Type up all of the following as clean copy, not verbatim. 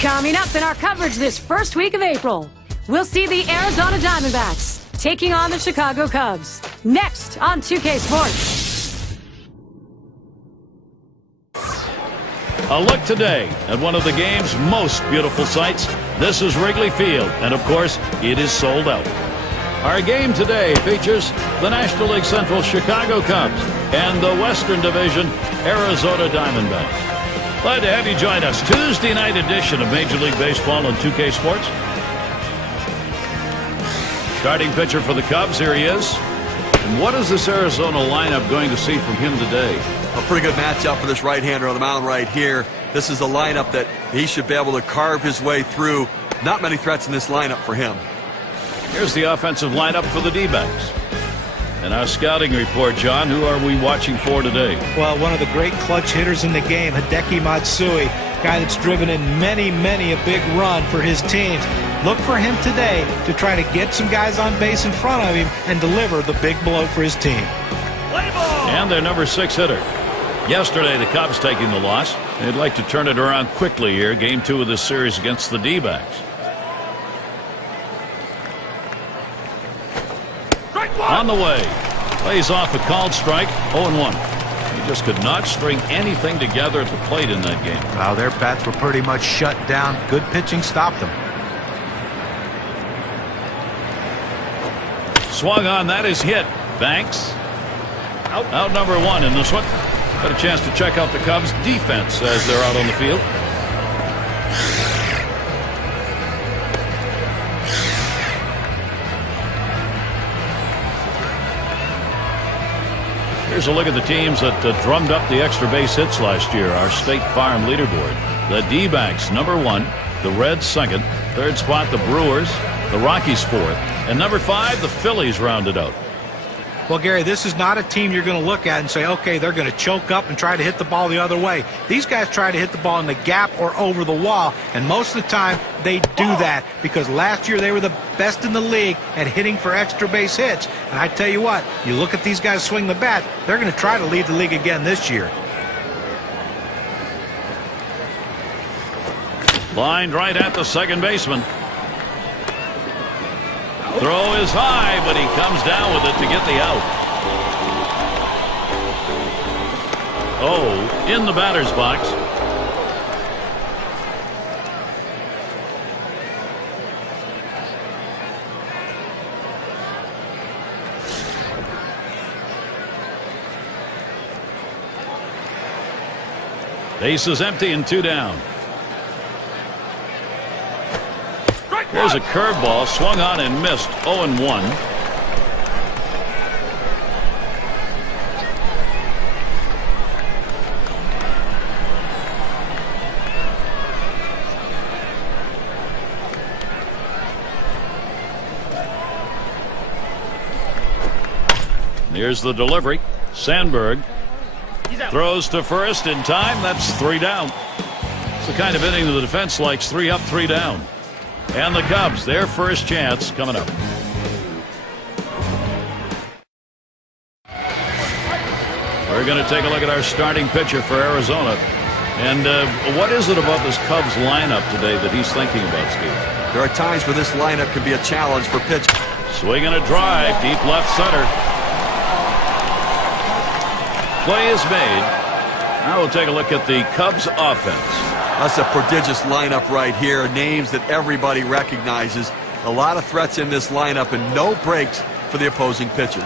Coming up in our coverage this first week of April, we'll see the Arizona Diamondbacks taking on the Chicago Cubs. Next on 2K Sports. A look today at one of the game's most beautiful sights. This is Wrigley Field, and of course, it is sold out. Our game today features the National League Central Chicago Cubs and the Western Division Arizona Diamondbacks. Glad to have you join us. Tuesday night edition of Major League Baseball on 2K Sports. Starting pitcher for the Cubs, here he is. And what is this Arizona lineup going to see from him today? A pretty good matchup for this right-hander on the mound right here. This is a lineup that he should be able to carve his way through. Not many threats in this lineup for him. Here's the offensive lineup for the D-backs. And our scouting report, John, who are we watching for today? Well, one of the great clutch hitters in the game, Hideki Matsui, guy that's driven in many a big run for his teams. Look for him today to try to get some guys on base in front of him and deliver the big blow for his team. And their number 6 hitter. Yesterday, the Cubs taking the loss. They'd like to turn it around quickly here. Game 2 of this series against the D-backs. On the way. Plays off a called strike. 0-1. He just could not string anything together at the plate in that game. Well, their bats were pretty much shut down. Good pitching stopped them. Swung on. That is hit. Banks. Out number 1 in this one. Got a chance to check out the Cubs defense as they're out on the field. Here's a look at the teams that drummed up the extra base hits last year. Our State Farm leaderboard. The D-backs, number 1. The Reds, 2nd. 3rd spot, the Brewers. The Rockies, 4th. And number 5, the Phillies rounded out. Well, Gary, this is not a team you're going to look at and say, okay, they're going to choke up and try to hit the ball the other way. These guys try to hit the ball in the gap or over the wall, and most of the time they do that because last year they were the best in the league at hitting for extra base hits. And I tell you what, you look at these guys swing the bat, they're going to try to lead the league again this year. Lined right at the second baseman. Throw is high, but he comes down with it to get the out. Oh, in the batter's box. Base is empty and 2 down. Here's a curveball swung on and missed. 0-1. Here's the delivery. Sandberg throws to first in time. That's 3 down. It's the kind of inning the defense likes. 3 up, 3 down. And the Cubs, their first chance coming up. We're going to take a look at our starting pitcher for Arizona. And what is it about this Cubs lineup today that he's thinking about, Steve? There are times where this lineup can be a challenge for pitching. Swing and a drive, deep left center. Play is made. Now we'll take a look at the Cubs offense. That's a prodigious lineup right here. Names that everybody recognizes. A lot of threats in this lineup and no breaks for the opposing pitcher.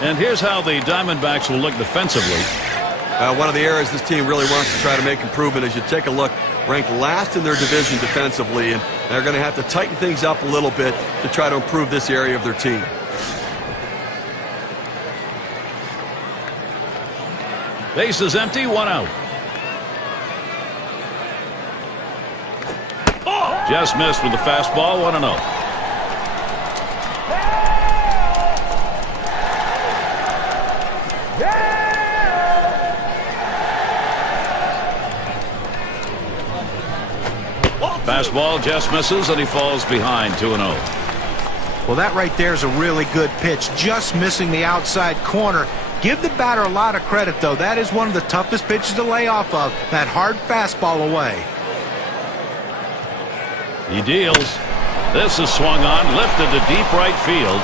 And here's how the Diamondbacks will look defensively. One of the areas this team really wants to try to make improvement as you take a look, ranked last in their division defensively, and they're going to have to tighten things up a little bit to try to improve this area of their team. Base is empty, 1 out. Just missed with the fastball, 1-0. Fastball just misses and he falls behind 2-0. Well, that right there is a really good pitch, just missing the outside corner. Give the batter a lot of credit, though. That is one of the toughest pitches to lay off of, that hard fastball away. He deals. This is swung on, lifted to deep right field.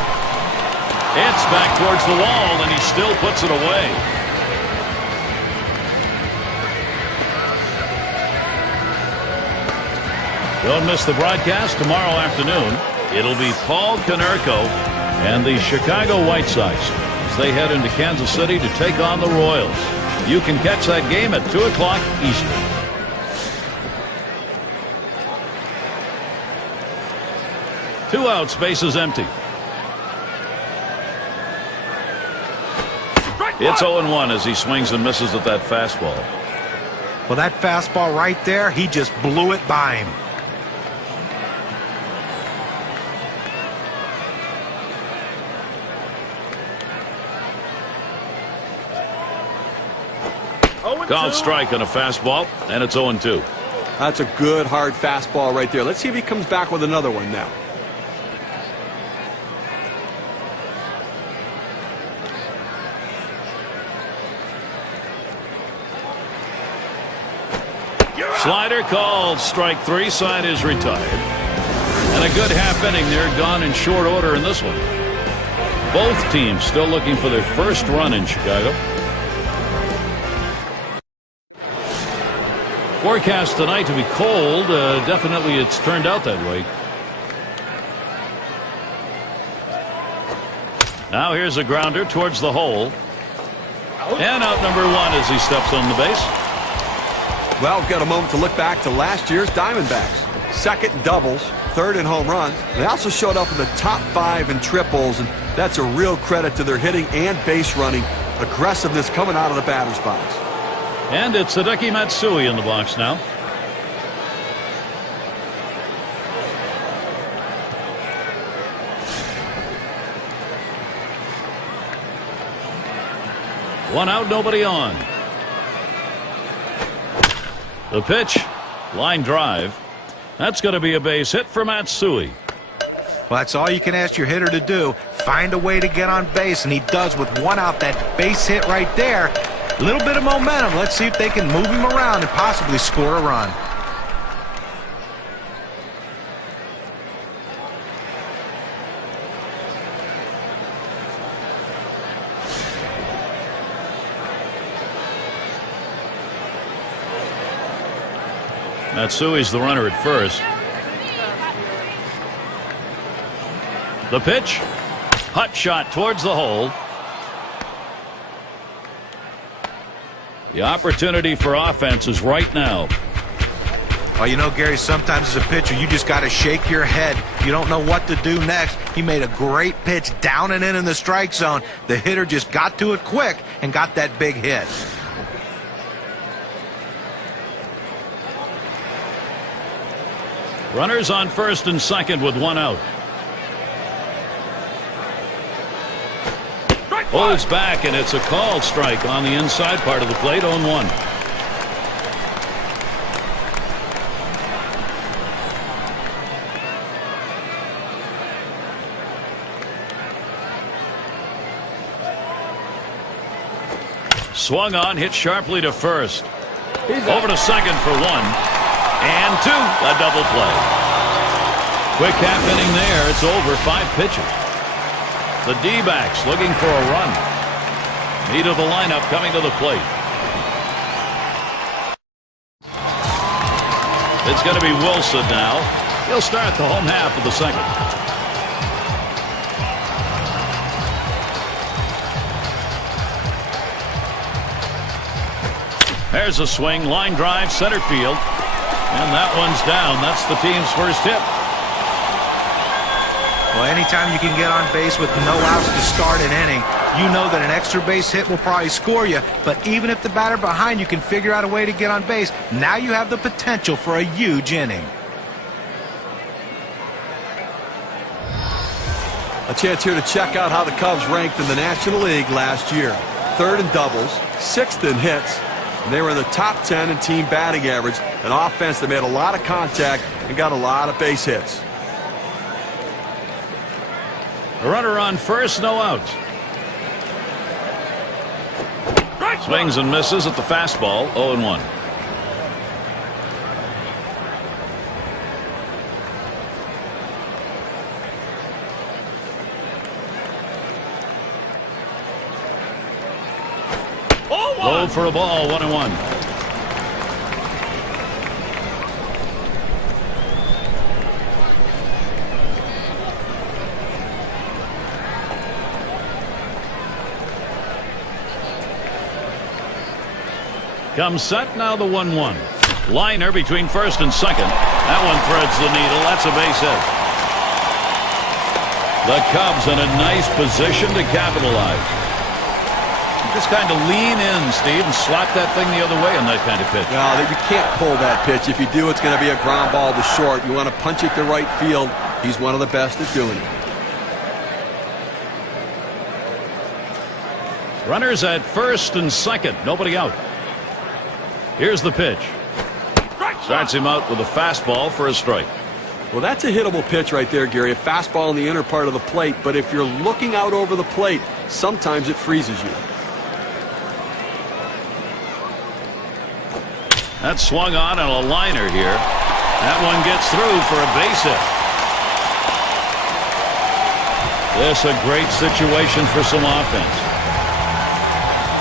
It's back towards the wall, and he still puts it away. Don't miss the broadcast tomorrow afternoon. It'll be Paul Konerko and the Chicago White Sox as they head into Kansas City to take on the Royals. You can catch that game at 2 o'clock Eastern. Two outs, bases empty. It's 0-1 as he swings and misses at that fastball. Well, that fastball right there, he just blew it by him. Called strike on a fastball, and it's 0-2. That's a good, hard fastball right there. Let's see if he comes back with another one now. Slider called. Strike three. Side is retired. And a good half inning there, gone in short order in this one. Both teams still looking for their first run in Chicago. Forecast tonight to be cold. Definitely it's turned out that way. Now here's a grounder towards the hole. And out number one as he steps on the base. Well, we've got a moment to look back to last year's Diamondbacks. Second in doubles, third in home runs. They also showed up in the top 5 in triples, and that's a real credit to their hitting and base running. Aggressiveness coming out of the batter's box. And it's Hideki Matsui in the box now. One out, nobody on. The pitch, line drive. That's going to be a base hit for Matsui. Well, that's all you can ask your hitter to do. Find a way to get on base, and he does with one out. That base hit right there. A little bit of momentum. Let's see if they can move him around and possibly score a run. Matsui's the runner at first. The pitch. Hot shot towards the hole. The opportunity for offense is right now. Well, you know, Gary, sometimes as a pitcher, you just got to shake your head. You don't know what to do next. He made a great pitch down and in the strike zone. The hitter just got to it quick and got that big hit. Runners on first and second with one out. Holds back, and it's a called strike on the inside part of the plate. 0-1. Swung on, hit sharply to first. Over to second for one. And two. A double play. Quick half inning there. It's over. 5 pitches. The D-backs looking for a run. Meat of the lineup coming to the plate. It's going to be Wilson now. He'll start the home half of the second. There's a swing. Line drive. Center field. And that one's down. That's the team's first hit. Well, anytime you can get on base with no outs to start an inning, you know that an extra base hit will probably score you. But even if the batter behind you can figure out a way to get on base, now you have the potential for a huge inning. A chance here to check out how the Cubs ranked in the National League last year. 3rd in doubles, 6th in hits, and they were in the top 10 in team batting average, an offense that made a lot of contact and got a lot of base hits. A runner on first, no outs. Swings and misses at the fastball, 0-1. Low for a ball, 1-1. Comes set, now the 1-1. Liner between first and second. That one threads the needle. That's a base hit. The Cubs in a nice position to capitalize. Just kind of lean in, Steve, and slap that thing the other way on that kind of pitch. No, you can't pull that pitch. If you do, it's going to be a ground ball to short. You want to punch it to right field. He's one of the best at doing it. Runners at first and second. Nobody out. Here's the pitch. Starts him out with a fastball for a strike. Well, that's a hittable pitch right there, Gary. A fastball in the inner part of the plate. But if you're looking out over the plate, sometimes it freezes you. That's swung on a liner here. That one gets through for a base hit. This a great situation for some offense.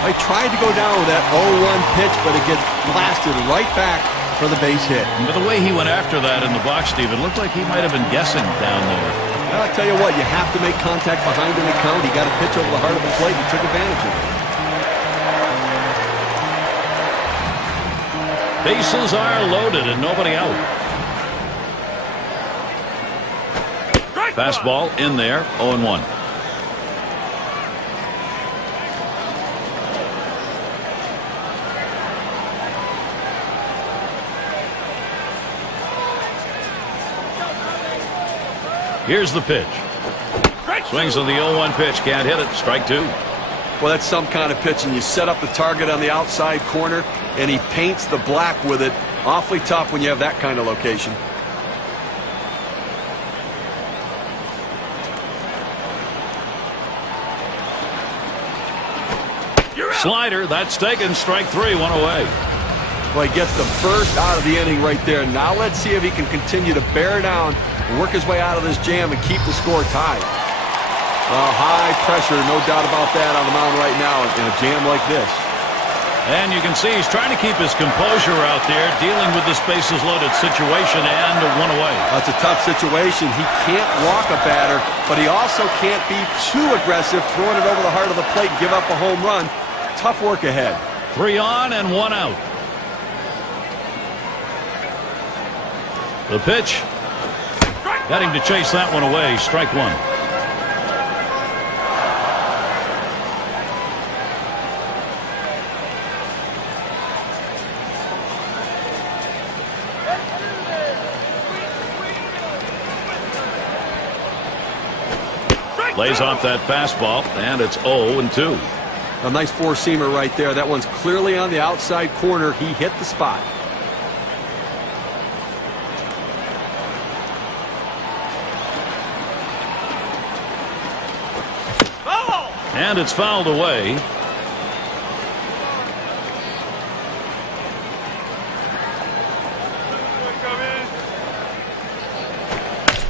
I tried to go down with that 0-1 pitch, but it gets blasted right back for the base hit. But the way he went after that in the box, Steve, it looked like he might have been guessing down there. Well, I'll tell you what, you have to make contact behind an account. He got a pitch over the heart of the plate and took advantage of it. Bases are loaded and nobody out. Fastball in there, 0-1. Here's the pitch. Swings on the 0-1 pitch. Can't hit it. Strike two. Well, that's some kind of pitch, and you set up the target on the outside corner, and he paints the black with it. Awfully tough when you have that kind of location. Slider, that's taken. Strike three, one away. Well, he gets the first out of the inning right there. Now let's see if he can continue to bear down, work his way out of this jam, and keep the score tied. High pressure, no doubt about that, on the mound right now in a jam like this. And you can see he's trying to keep his composure out there, dealing with this bases-loaded situation, and one away. That's a tough situation. He can't walk a batter, but he also can't be too aggressive, throwing it over the heart of the plate and give up a home run. Tough work ahead. 3 on and 1 out. The pitch. Got him to chase that one away. Strike one. Lays off that fastball, and it's 0-2. A nice four-seamer right there. That one's clearly on the outside corner. He hit the spot. And it's fouled away.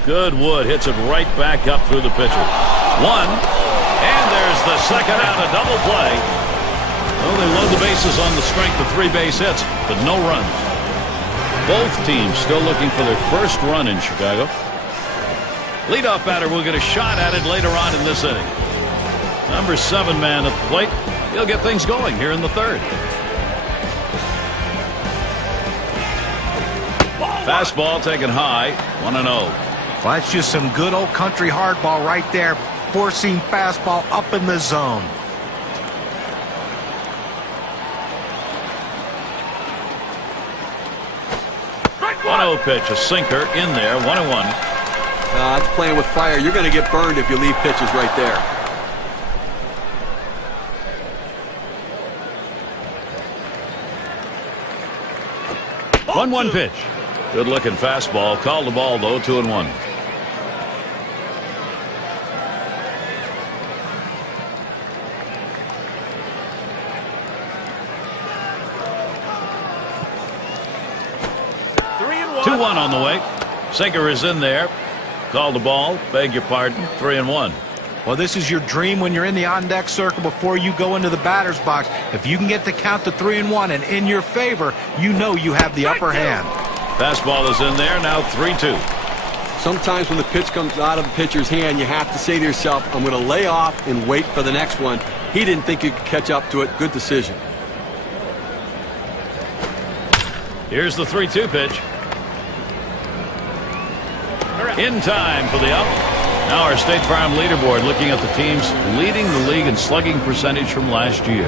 Goodwood hits it right back up through the pitcher. One, and there's the second out, a double play. Well, they load the bases on the strength of 3 base hits, but no runs. Both teams still looking for their first run in Chicago. Leadoff batter will get a shot at it later on in this inning. Number 7 man at the plate. He'll get things going here in the third. Fastball taken high, 1-0. Well, that's just some good old country hardball right there. Four-seam fastball up in the zone. Right 1-0 pitch, a sinker in there, 1-1. That's playing with fire. You're going to get burned if you leave pitches right there. 1-1 pitch. Good looking fastball. Called the ball though, 2-1. 2-1 on the way. Sinker is in there. Call the ball. Beg your pardon. 3-1. Well, this is your dream when you're in the on-deck circle before you go into the batter's box. If you can get the count to 3-1 and in your favor, you know you have the upper hand. Fastball is in there. Now 3-2. Sometimes when the pitch comes out of the pitcher's hand, you have to say to yourself, I'm going to lay off and wait for the next one. He didn't think he could catch up to it. Good decision. Here's the 3-2 pitch. In time for the out. Now our State Farm leaderboard looking at the teams leading the league in slugging percentage from last year.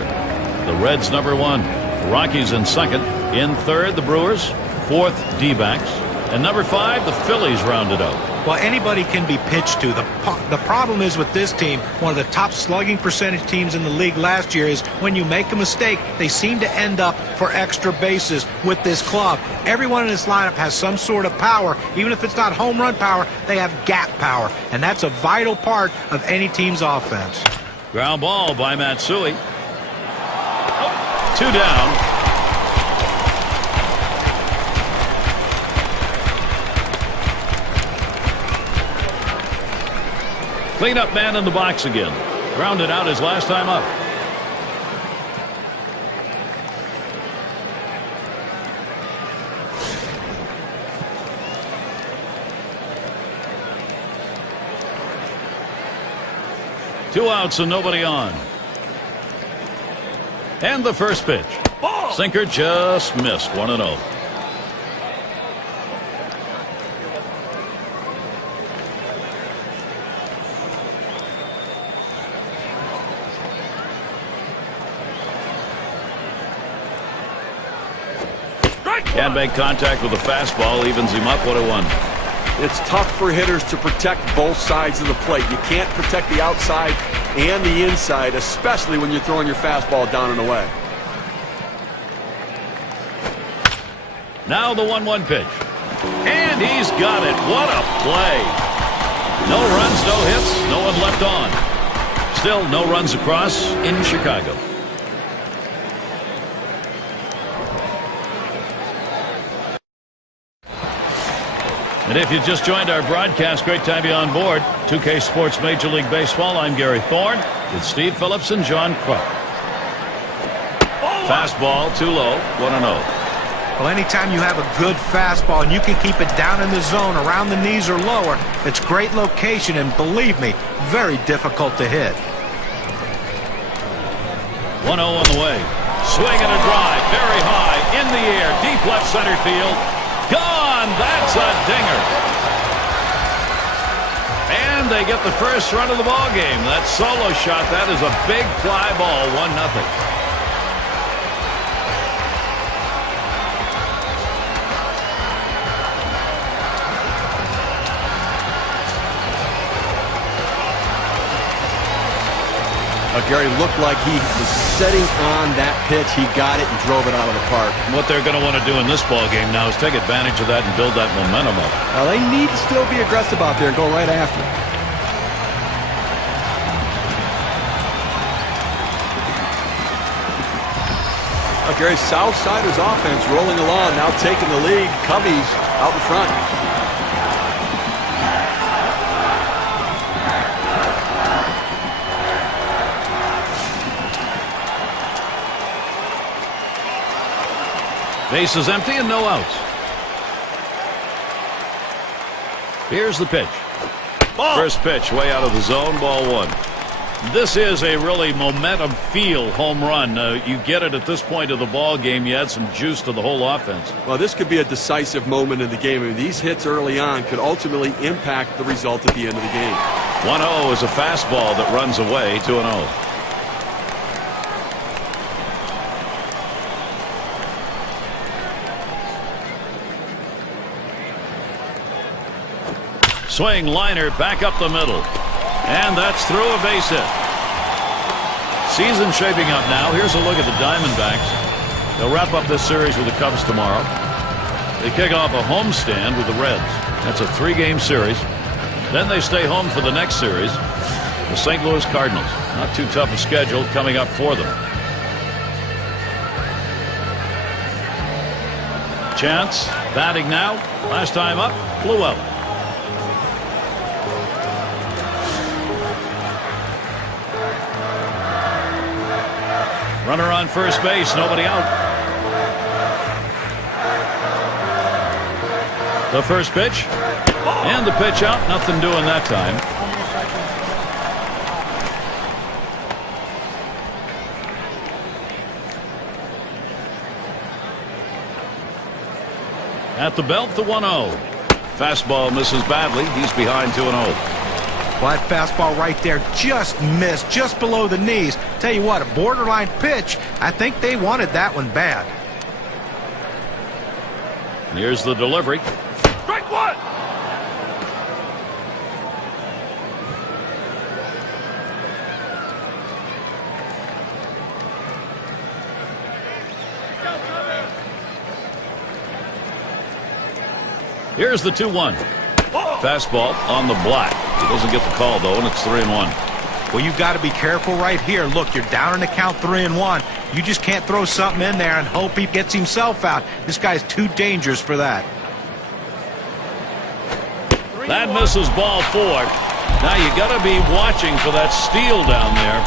The Reds #1, the Rockies in second, in third the Brewers, fourth D-backs, and #5 the Phillies rounded out. Well, anybody can be pitched to. The problem is with this team, one of the top slugging percentage teams in the league last year, is when you make a mistake, they seem to end up for extra bases with this club. Everyone in this lineup has some sort of power. Even if it's not home run power, they have gap power, and that's a vital part of any team's offense. Ground ball by Matsui. 2 down. Cleanup man in the box again. Grounded out his last time up. Two outs and nobody on. And the first pitch. Sinker just missed. 1-0. Can't make contact with a fastball, evens him up. 1-1. It's tough for hitters to protect both sides of the plate. You can't protect the outside and the inside, especially when you're throwing your fastball down and away. Now the 1-1 pitch. And he's got it. What a play. No runs, no hits, no one left on. Still no runs across in Chicago. And if you just joined our broadcast, great to have you on board. 2K Sports Major League Baseball. I'm Gary Thorne with Steve Phillips and John Kruk. Fastball too low. 1-0. Well, anytime you have a good fastball and you can keep it down in the zone around the knees or lower, it's great location and, believe me, very difficult to hit. 1-0 on the way. Swing and a drive. Very high. In the air. Deep left center field. Gone! That's a dinger. And they get the first run of the ball game. That solo shot, that is a big fly ball. 1-0. Gary looked like he was setting on that pitch. He got it and drove it out of the park. What they're going to want to do in this ball game now is take advantage of that and build that momentum up. Now, they need to still be aggressive out there and go right after it. Gary's Southsiders offense rolling along, now taking the lead. Cubbies out in front. Base is empty and no outs. Here's the pitch. Ball. First pitch way out of the zone. Ball 1. This is a really momentum feel home run. You get it at this point of the ball game. You add some juice to the whole offense. Well, this could be a decisive moment in the game. I mean, these hits early on could ultimately impact the result at the end of the game. 1-0 is a fastball that runs away. 2-0. Swing, liner, back up the middle. And that's through a base hit. Season shaping up now. Here's a look at the Diamondbacks. They'll wrap up this series with the Cubs tomorrow. They kick off a homestand with the Reds. That's a 3-game series. Then they stay home for the next series. The St. Louis Cardinals. Not too tough a schedule coming up for them. Chance. Batting now. Last time up, flew out. Runner on first base, nobody out. The first pitch. And the pitch out, nothing doing that time. At the belt, the 1-0. Fastball misses badly. He's behind 2-0. Well, that fastball right there just missed, just below the knees. Tell you what, a borderline pitch. I think they wanted that one bad. And here's the delivery. Strike one. Here's the 2-1. Fastball on the block. He doesn't get the call, though, and it's 3-1. Well, you've got to be careful right here. Look, you're down in the count 3-1. You just can't throw something in there and hope he gets himself out. This guy's too dangerous for that. That misses ball 4. Now you got to be watching for that steal down there.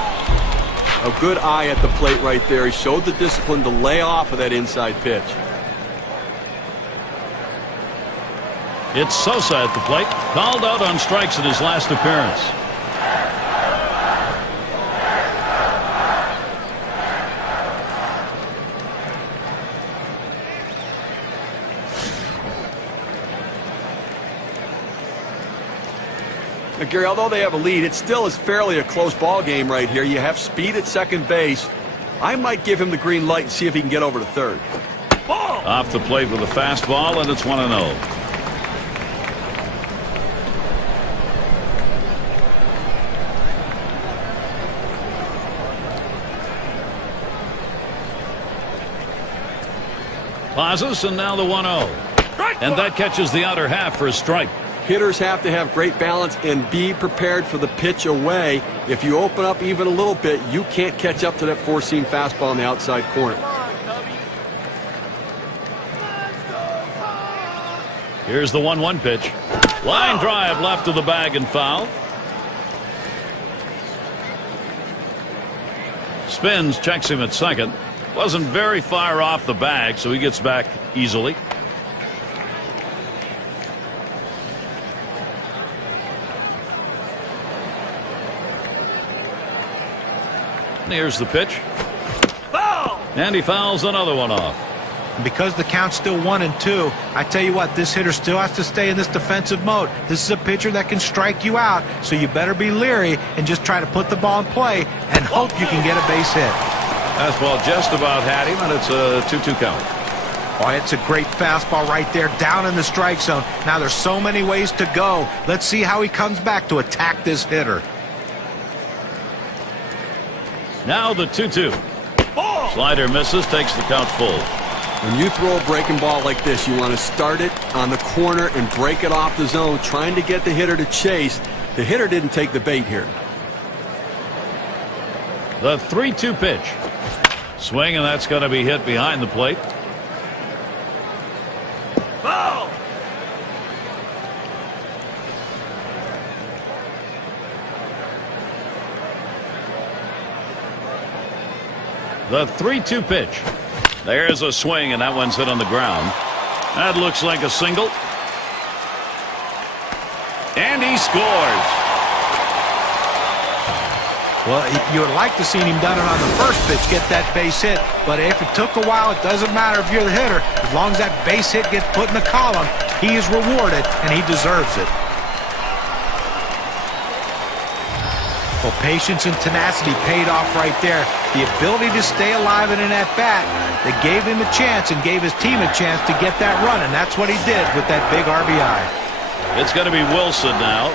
A good eye at the plate right there. He showed the discipline to lay off of that inside pitch. It's Sosa at the plate. Called out on strikes in his last appearance. Now, Gary, although they have a lead, it still is fairly a close ball game right here. You have speed at second base. I might give him the green light and see if he can get over to third. Off the plate with a fastball, and it's 1-0. Pauses, and now the 1-0. And that catches the outer half for a strike. Hitters have to have great balance and be prepared for the pitch away. If you open up even a little bit, you can't catch up to that four-seam fastball in the outside corner. Here's the 1-1 pitch. Line drive left of the bag and foul. Spins, checks him at second. Wasn't very far off the bag, so he gets back easily. And here's the pitch. Foul! And he fouls another one off. Because the count's still 1-2, I tell you what, this hitter still has to stay in this defensive mode. This is a pitcher that can strike you out, so you better be leery and just try to put the ball in play and hope you can get a base hit. Fastball just about had him, and it's a 2-2 count. Oh, it's a great fastball right there down in the strike zone. Now there's so many ways to go. Let's see how he comes back to attack this hitter. Now the 2-2. Slider misses, takes the count full. When you throw a breaking ball like this, you want to start it on the corner and break it off the zone, trying to get the hitter to chase. The hitter didn't take the bait here. The 3-2 pitch. Swing, and that's going to be hit behind the plate. Foul! The 3-2 pitch. There's a swing, and that one's hit on the ground. That looks like a single. And he scores. Well, you would like to see him done it on the first pitch, get that base hit. But if it took a while, it doesn't matter if you're the hitter. As long as that base hit gets put in the column, he is rewarded, and he deserves it. Well, patience and tenacity paid off right there. The ability to stay alive in an at-bat that gave him a chance and gave his team a chance to get that run, and that's what he did with that big RBI. It's going to be Wilson now.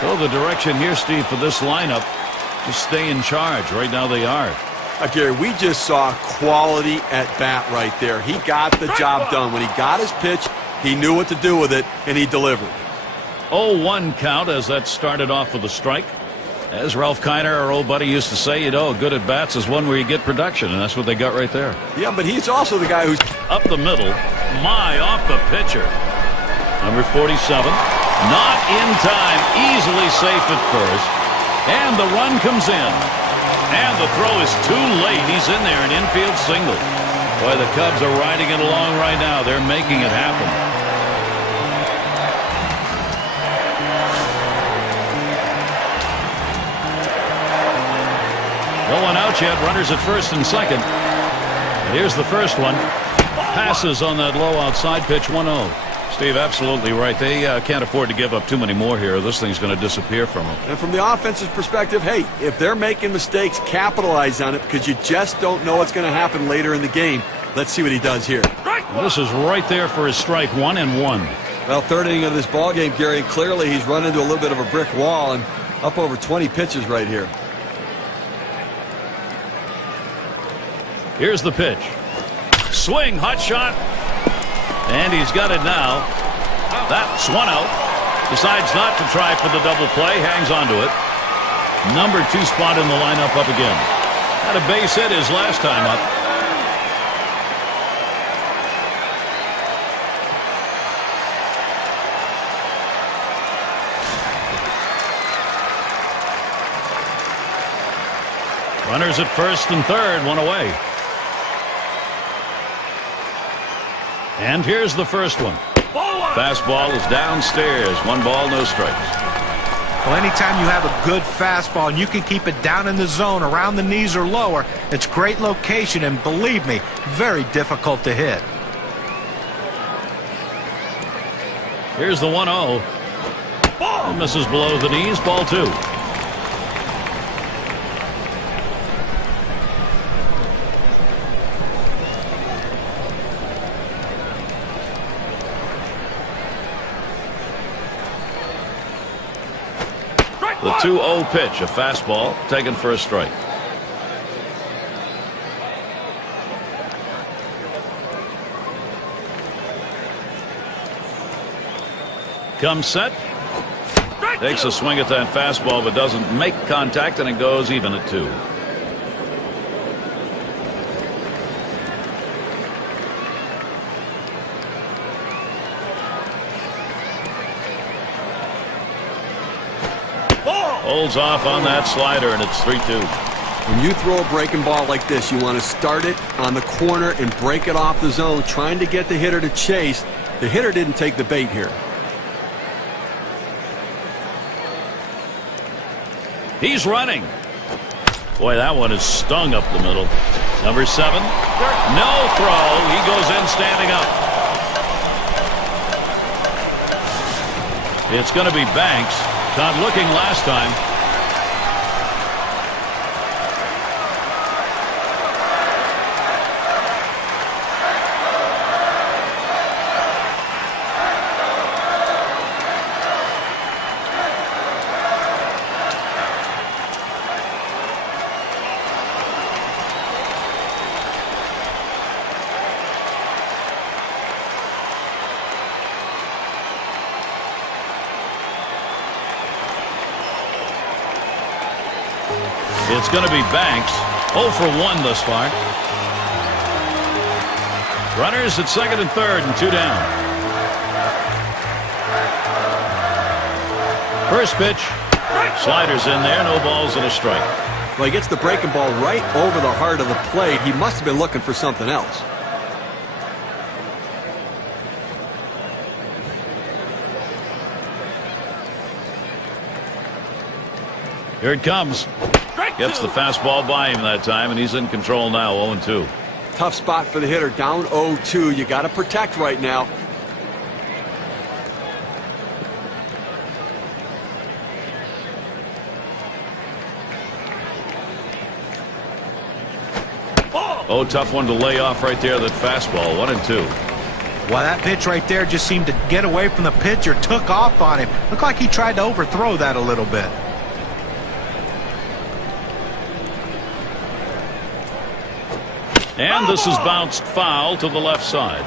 So the direction here, Steve, for this lineup, just stay in charge. Right now they are. Gary, we just saw quality at bat right there. He got the job done. When he got his pitch, he knew what to do with it, and he delivered. 0-1 count as that started off with a strike. As Ralph Kiner, our old buddy, used to say, you know, good at bats is one where you get production, and that's what they got right there. Yeah, but he's also the guy who's up the middle. Off the pitcher. Number 47. Not in time. Easily safe at first. And the run comes in. And the throw is too late. He's in there, an infield single. Boy, the Cubs are riding it along right now. They're making it happen. No one out yet. Runners at first and second. And here's the first one. Passes on that low outside pitch. 1-0. Steve, absolutely right. They can't afford to give up too many more here. This thing's going to disappear from them. And from the offense's perspective, hey, if they're making mistakes, capitalize on it, because you just don't know what's going to happen later in the game. Let's see what he does here. This is right there for his strike. 1-1. Well, third inning of this ball game, Gary, and clearly he's run into a little bit of a brick wall and up over 20 pitches right here. Here's the pitch. Swing, hot shot. And he's got it now. That's one out. Decides not to try for the double play. Hangs on to it. Number 2 spot in the lineup up again. Had a base hit his last time up. Runners at first and third, one away. And here's the first one. Fastball is downstairs. 1 ball, no strikes. Well, anytime you have a good fastball and you can keep it down in the zone around the knees or lower, it's great location and, believe me, very difficult to hit. Here's the 1-0. Misses below the knees. Ball 2. The 2-0 pitch, a fastball, taken for a strike. Comes set. Takes a swing at that fastball, but doesn't make contact, and it goes even at 2. Holds off on that slider, and it's 3-2. When you throw a breaking ball like this, you want to start it on the corner and break it off the zone, trying to get the hitter to chase. The hitter didn't take the bait here. He's running. Boy, that one is stung up the middle. Number 7. No throw. He goes in standing up. It's going to be Banks. Not looking last time. It's going to be Banks. 0 for 1 thus far. Runners at second and third and 2 down. First pitch. Sliders in there. No balls and a strike. Well, he gets the breaking ball right over the heart of the plate. He must have been looking for something else. Here it comes. Gets the fastball by him that time, and he's in control now. 0-2. Tough spot for the hitter. Down 0-2. You got to protect right now. Oh, tough one to lay off right there. That fastball. 1-2. Well, that pitch right there just seemed to get away from the pitcher, took off on him. Looked like he tried to overthrow that a little bit. And this is bounced foul to the left side.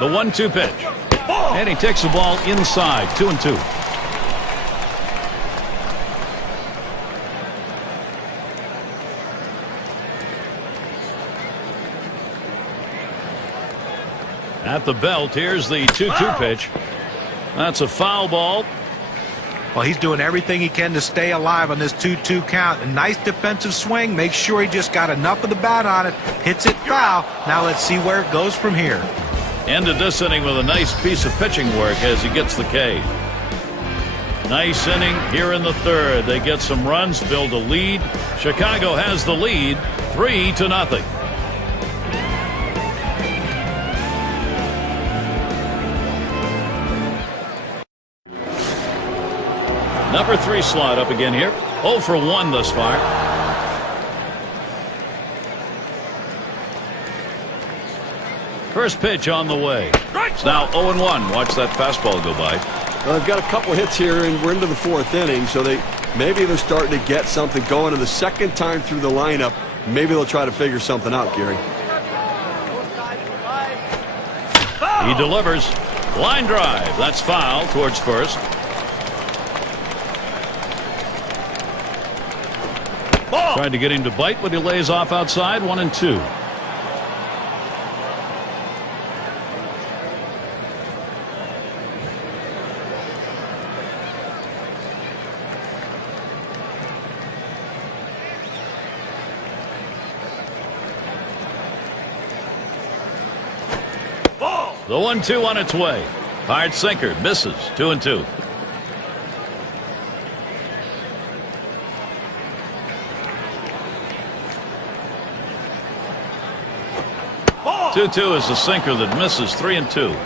The 1-2 pitch. And he takes the ball inside. 2-2. At the belt, here's the 2-2 pitch. That's a foul ball. Well, he's doing everything he can to stay alive on this 2-2 count. A nice defensive swing. Make sure he just got enough of the bat on it. Hits it foul. Now let's see where it goes from here. Ended this inning with a nice piece of pitching work as he gets the K. Nice inning here in the third. They get some runs, build a lead. Chicago has the lead, 3-0. Number 3 slot up again here. 0 for 1 thus far. First pitch on the way. It's now 0-1. Watch that fastball go by. Well, they've got a couple hits here, and we're into the 4th inning, so maybe they're starting to get something going. And the second time through the lineup, maybe they'll try to figure something out, Gary. He delivers. Line drive. That's foul towards first. Tried to get him to bite, but he lays off outside. 1-2. The 1-2 on its way. Hard sinker. Misses. 2-2. Oh! 2-2 is a sinker that misses. 3-2.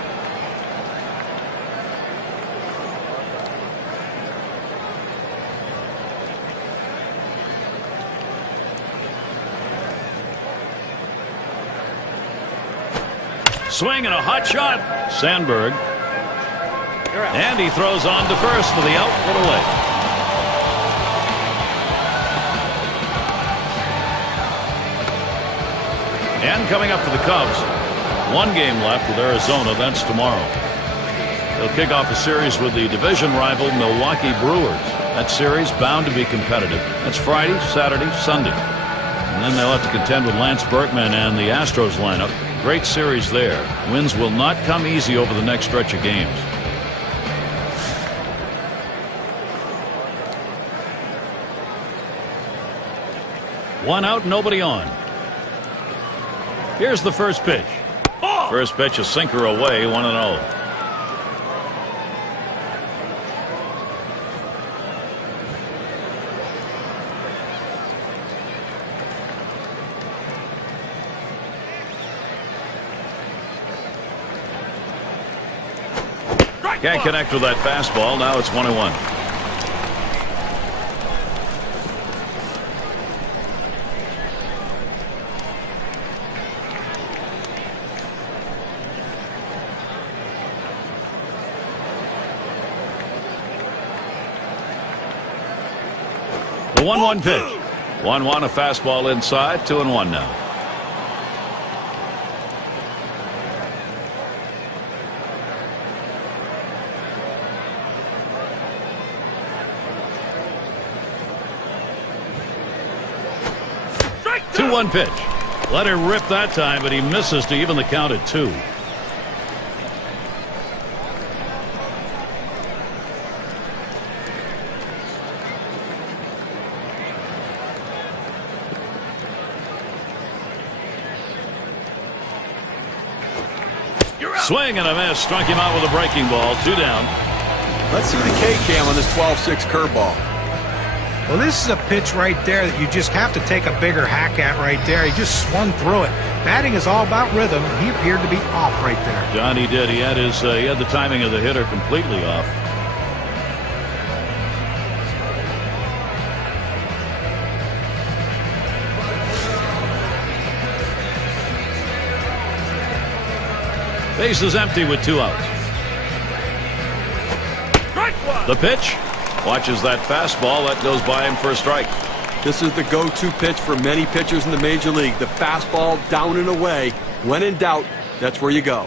Swing and a hot shot. Sandberg. And he throws on to first for the out. What a lay. And coming up for the Cubs, 1 game left with Arizona. That's tomorrow. They'll kick off a series with the division rival Milwaukee Brewers. That series bound to be competitive. That's Friday, Saturday, Sunday. And then they'll have to contend with Lance Berkman and the Astros lineup. Great series there. Wins will not come easy over the next stretch of games. One out, nobody on. Here's the first pitch. First pitch, a sinker away, 1-0. Can't connect with that fastball. Now it's 1-1. The 1-1 pitch. 1-1, a fastball inside. 2-1 now. One pitch. Let her rip that time, but he misses to even the count at 2. Swing and a miss. Struck him out with a breaking ball. 2 down. Let's see the K-cam on this 12-6 curveball. Well, this is a pitch right there that you just have to take a bigger hack at right there. He just swung through it. Batting is all about rhythm. He appeared to be off right there. John, he did. He had the timing of the hitter completely off. Base is empty with 2 outs. The pitch. Watches that fastball. That goes by him for a strike. This is the go-to pitch for many pitchers in the major league. The fastball down and away. When in doubt, that's where you go.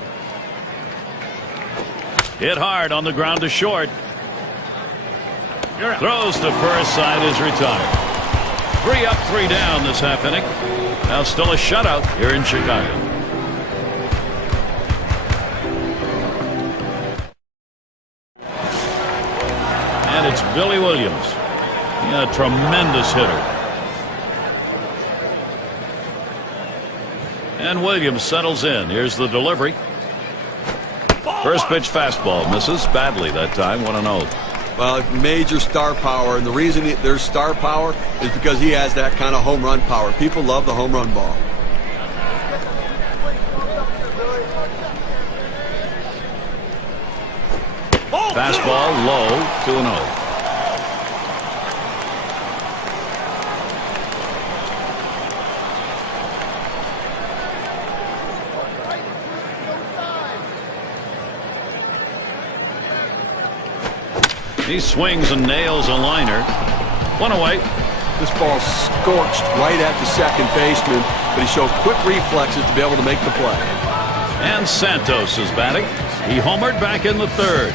Hit hard on the ground to short. Throws to first, side is retired. 3 up, 3 down this half inning. Now still a shutout here in Chicago. And it's Billy Williams. A tremendous hitter. And Williams settles in. Here's the delivery. First pitch fastball misses badly that time. 1-0. Well, major star power, and the reason there's star power is because he has that kind of home run power. People love the home run ball. Fastball low, 2-0. He swings and nails a liner. 1 away. This ball scorched right at the second baseman, but he showed quick reflexes to be able to make the play. And Santos is batting. He homered back in the third.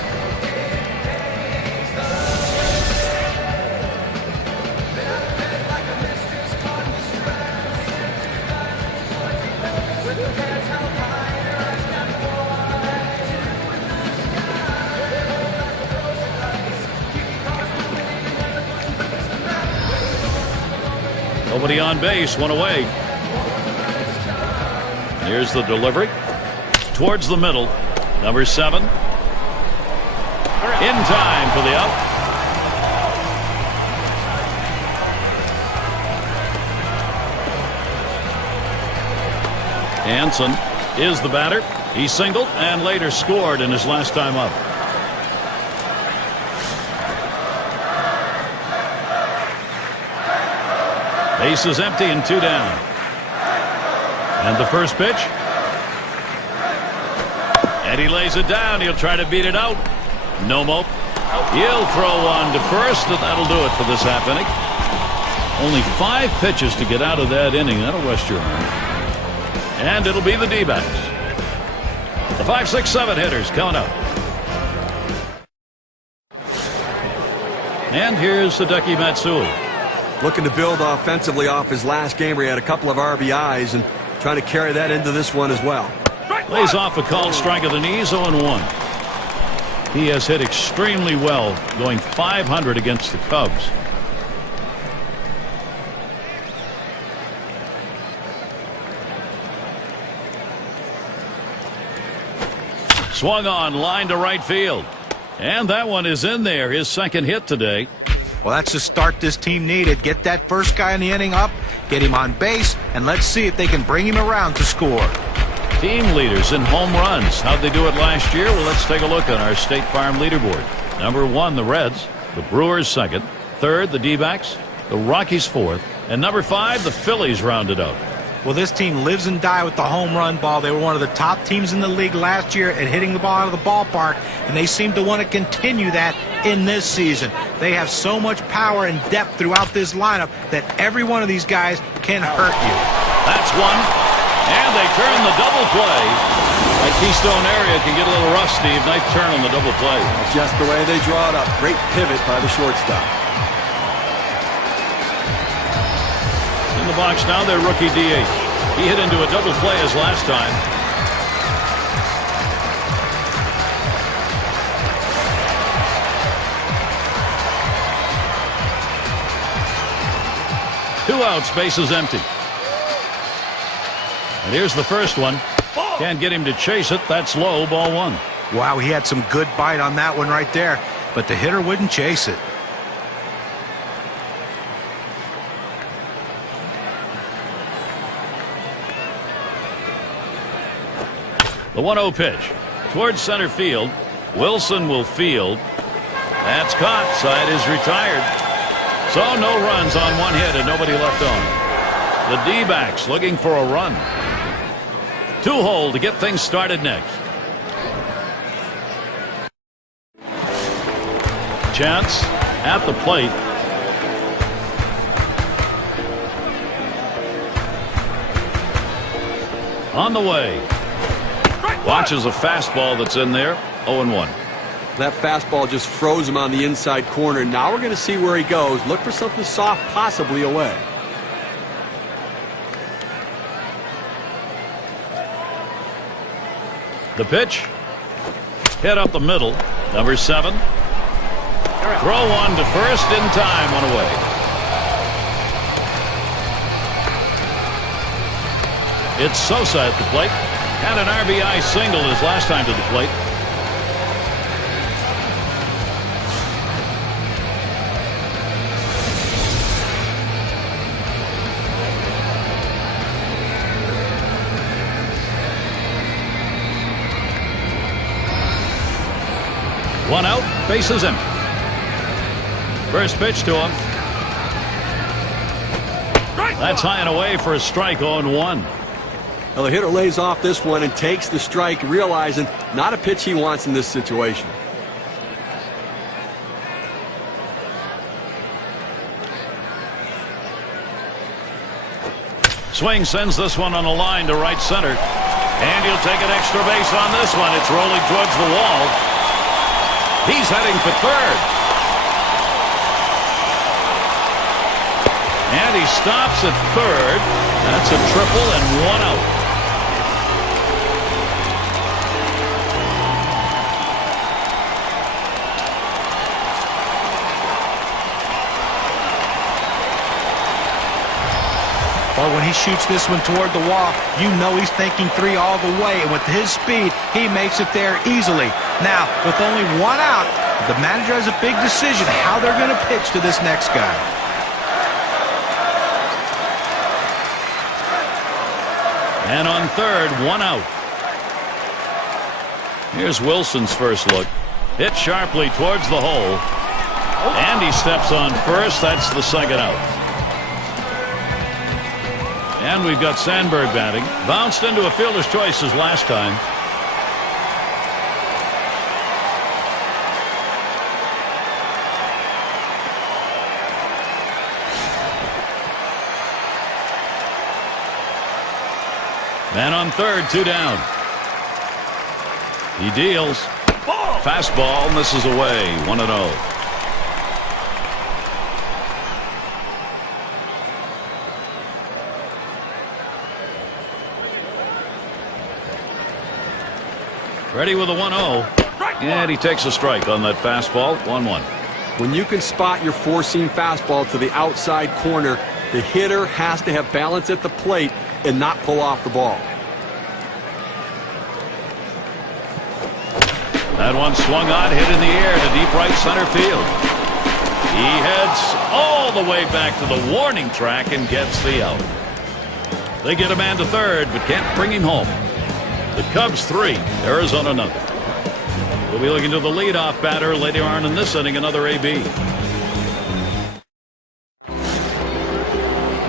Nobody on base, 1 away. Here's the delivery. Towards the middle. Number 7. In time for the out. Hanson is the batter. He singled and later scored in his last time up. Base is empty and 2 down. And the first pitch. And he lays it down. He'll try to beat it out. No mope. He'll throw one to first, and that'll do it for this half inning. Only 5 pitches to get out of that inning. That'll rest your arm. And it'll be the D-backs. The 5, 6, 7 hitters coming up. And here's Hideki Matsui. Looking to build offensively off his last game where he had a couple of RBIs and trying to carry that into this one as well. Lays off a called strike of the knees, 0-1. He has hit extremely well, going .500 against the Cubs. Swung on, line to right field. And that one is in there, his second hit today. Well, that's the start this team needed. Get that first guy in the inning up, get him on base, and let's see if they can bring him around to score. Team leaders in home runs. How'd they do it last year? Well, let's take a look on our State Farm leaderboard. Number 1, the Reds. The Brewers, 2nd. 3rd, the D-backs. The Rockies, 4th. And number 5, the Phillies rounded out. Well, this team lives and dies with the home run ball. They were one of the top teams in the league last year at hitting the ball out of the ballpark, and they seem to want to continue that in this season. They have so much power and depth throughout this lineup that every one of these guys can hurt you. That's one. And they turn the double play. That Keystone area can get a little rough, Steve. Nice turn on the double play. Just the way they draw it up. Great pivot by the shortstop. In the box now, their rookie DH. He hit into a double play as last time. Two outs, bases empty. And here's the first one. Can't get him to chase it. That's low, ball 1. Wow, he had some good bite on that one right there, but the hitter wouldn't chase it. The 1-0 pitch towards center field. Wilson will field. That's caught. Side is retired. So no runs on 1 hit and nobody left on. The D-backs looking for a run. 2-hole to get things started next. Chance at the plate. On the way. Watches a fastball that's in there. 0-1. That fastball just froze him on the inside corner. Now we're going to see where he goes. Look for something soft, possibly away. The pitch. Hit up the middle. Number 7. Throw one to first in time. One away. It's Sosa at the plate. Had an RBI single his last time to the plate. One out, bases empty. First pitch to him. That's high and away for a strike. 0-1. Well, the hitter lays off this one and takes the strike, realizing not a pitch he wants in this situation. Swing sends this one on a line to right center. And he'll take an extra base on this one. It's rolling towards the wall. He's heading for third. And he stops at third. That's a triple and 1 out. Well, when he shoots this one toward the wall, you know he's thinking 3 all the way. And with his speed, he makes it there easily. Now, with only 1 out, the manager has a big decision how they're going to pitch to this next guy. And on third, 1 out. Here's Wilson's first look. Hit sharply towards the hole. And he steps on first. That's the second out. And we've got Sandberg batting. Bounced into a fielder's choice as last time. Man on third, 2 down. He deals. Fastball misses away. 1-0. Ready with a 1-0. And he takes a strike on that fastball. 1-1. When you can spot your four-seam fastball to the outside corner, the hitter has to have balance at the plate and not pull off the ball. That one swung on, hit in the air to deep right center field. He heads all the way back to the warning track and gets the out. They get a man to third, but can't bring him home. The Cubs 3, Arizona 0. We'll be looking to the leadoff batter later on in this inning, another AB.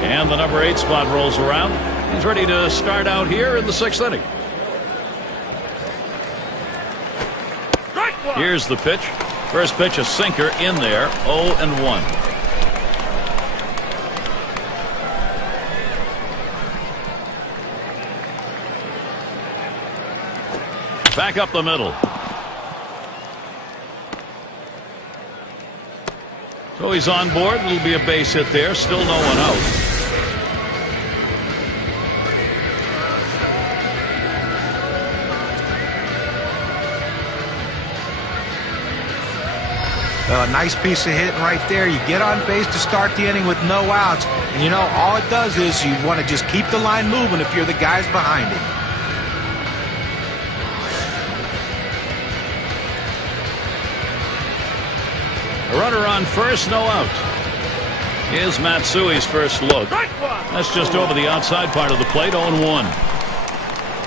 And the number 8 spot rolls around. He's ready to start out here in the 6th inning. Here's the pitch. First pitch, a sinker in there. 0-1. Back up the middle. So he's on board. It'll be a base hit there. Still no one out. A nice piece of hitting right there. You get on base to start the inning with no outs. And you know, all it does is you want to just keep the line moving if you're the guys behind him. A runner on first, no out. Here's Matsui's first look. That's just over the outside part of the plate, 0-1.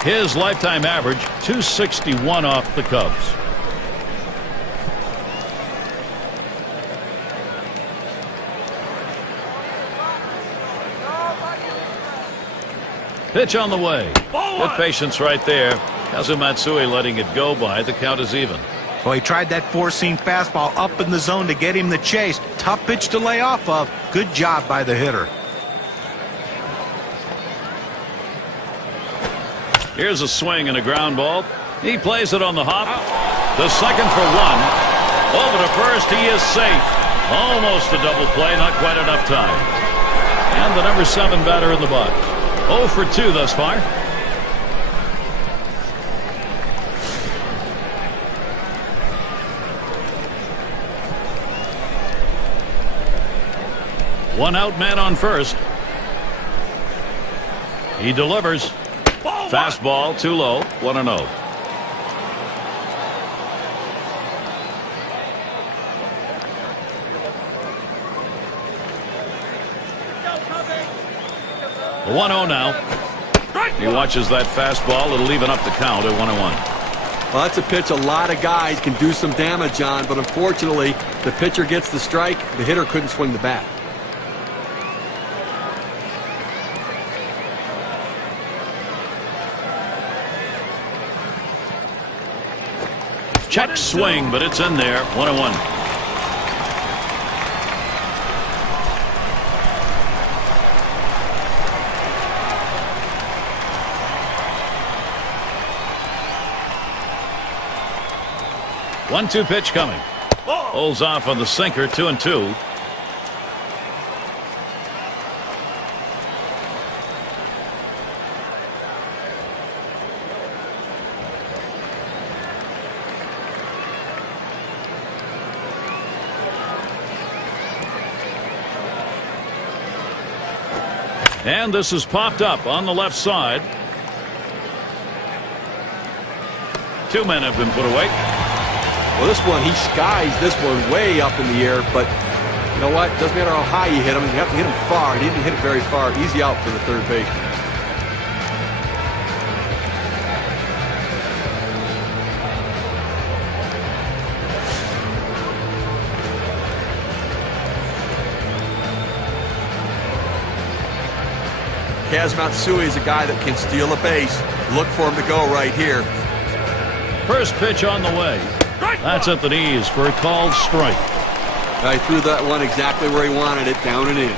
His lifetime average, 261 off the Cubs. Pitch on the way. Good patience right there. Kazu Matsui letting it go by. The count is even. Well, he tried that four-seam fastball up in the zone to get him the chase. Tough pitch to lay off of. Good job by the hitter. Here's a swing and a ground ball. He plays it on the hop. To second for one. Over to first. He is safe. Almost a double play. Not quite enough time. And the number 7 batter in the box. 0 for 2 thus far. One out, man on first. He delivers. Fastball too low. 1-0. The 1-0 now. He watches that fastball. It'll even up the count at 1-1. Well, that's a pitch a lot of guys can do some damage on, but unfortunately, the pitcher gets the strike. The hitter couldn't swing the bat. Check swing, but it's in there. 1-1. One-two pitch coming. Holds off on the sinker. 2-2. And this is popped up on the left side. 2 men have been put away. Well, this one, he skies this one way up in the air, but you know what? Doesn't matter how high you hit him. You have to hit him far. He didn't hit it very far. Easy out for the third baseman. Kaz Matsui is a guy that can steal a base. Look for him to go right here. First pitch on the way. That's at the knees for a called strike. I threw that one exactly where he wanted it, down and in.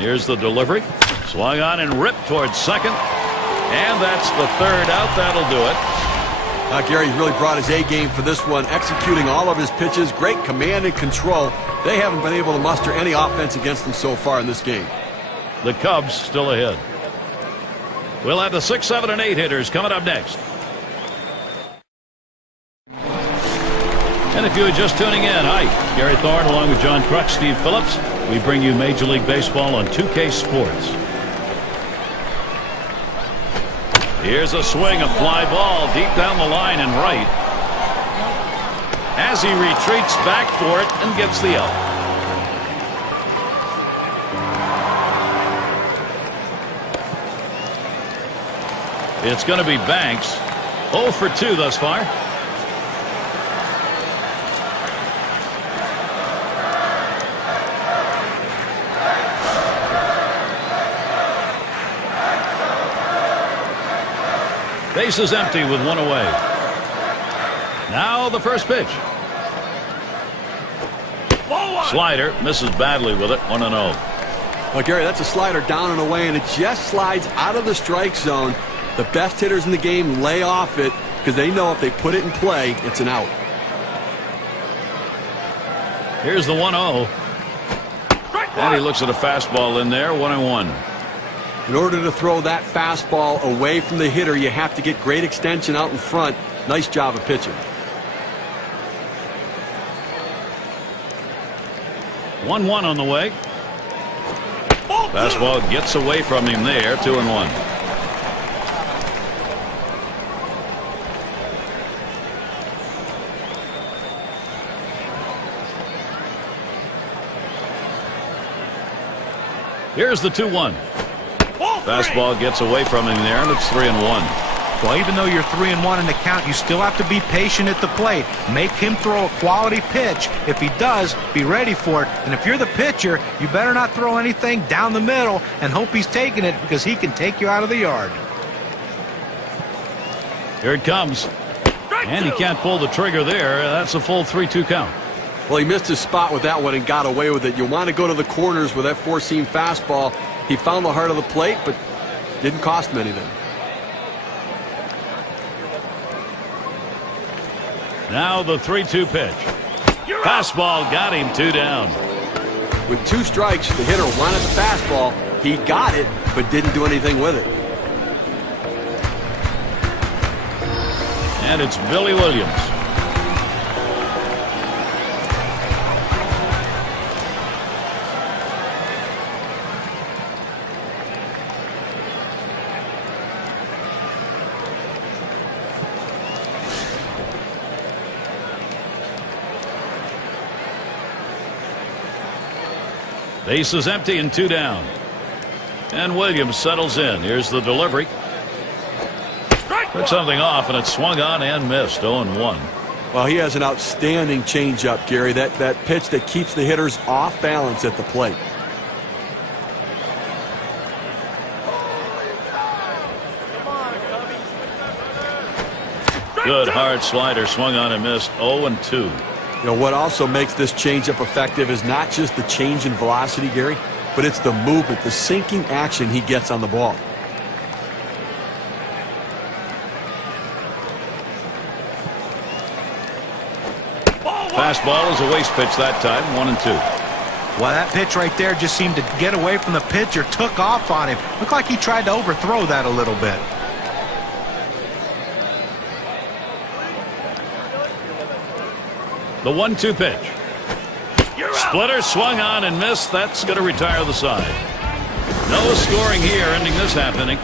Here's the delivery. Swung on and ripped towards second. And that's the third out. That'll do it. Gary's really brought his A game for this one, executing all of his pitches. Great command and control. They haven't been able to muster any offense against them so far in this game. The Cubs still ahead. We'll have the 6, 7, and 8 hitters coming up next. And if you are just tuning in, hi, Gary Thorne along with John Kruk, Steve Phillips. We bring you Major League Baseball on 2K Sports. Here's a swing, a fly ball deep down the line and right. As he retreats back for it and gets the out. It's going to be Banks. 0 for 2 thus far. Base is empty with one away. Now the first pitch. Slider misses badly with it. 1-0. Well, Gary, that's a slider down and away, and it just slides out of the strike zone. The best hitters in the game lay off it because they know if they put it in play, it's an out. Here's the 1-0. And he looks at a fastball in there. 1-1. In order to throw that fastball away from the hitter, you have to get great extension out in front. Nice job of pitching. 1-1 on the way. Fastball gets away from him there. 2-1. Here's the 2-1. Fastball gets away from him there, and it's 3-1. Well, even though you're 3-1 in the count, you still have to be patient at the plate. Make him throw a quality pitch. If he does, be ready for it. And if you're the pitcher, you better not throw anything down the middle and hope he's taking it, because he can take you out of the yard. Here it comes. And he can't pull the trigger there. That's a full 3-2 count. Well, he missed his spot with that one and got away with it. You want to go to the corners with that four-seam fastball. He found the heart of the plate, but didn't cost him anything. Now the 3-2 pitch. Fastball got him 2 down. With 2 strikes, the hitter wanted the fastball. He got it, but didn't do anything with it. And it's Billy Williams. Base is empty and 2 down. And Williams settles in. Here's the delivery. Took something off, and it swung on and missed. 0-1. Well, he has an outstanding changeup, Gary. That pitch that keeps the hitters off balance at the plate. Good hard slider, swung on and missed. 0-2. You know, what also makes this changeup effective is not just the change in velocity, Gary, but it's the movement, the sinking action he gets on the ball. Fastball is a waste pitch that time. 1-2. Well, that pitch right there just seemed to get away from the pitcher, took off on him. Looked like he tried to overthrow that a little bit. The 1-2 pitch. Splitter swung on and missed. That's going to retire the side. No scoring here, ending this half inning.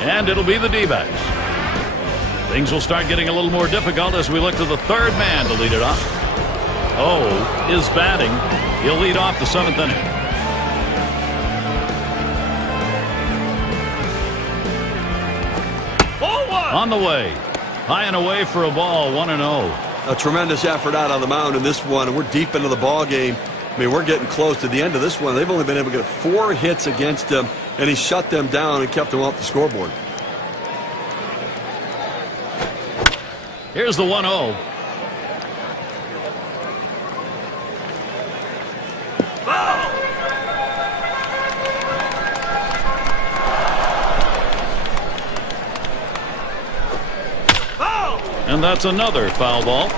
And it'll be the D-backs. Things will start getting a little more difficult as we look to the third man to lead it off. Is batting. He'll lead off the 7th inning. On the way. High and away for a ball. 1-0. A tremendous effort out on the mound in this one, and we're deep into the ball game. I mean, we're getting close to the end of this one. They've only been able to get 4 hits against him, and he shut them down and kept them off the scoreboard. Here's the 1-0. And that's another foul ball.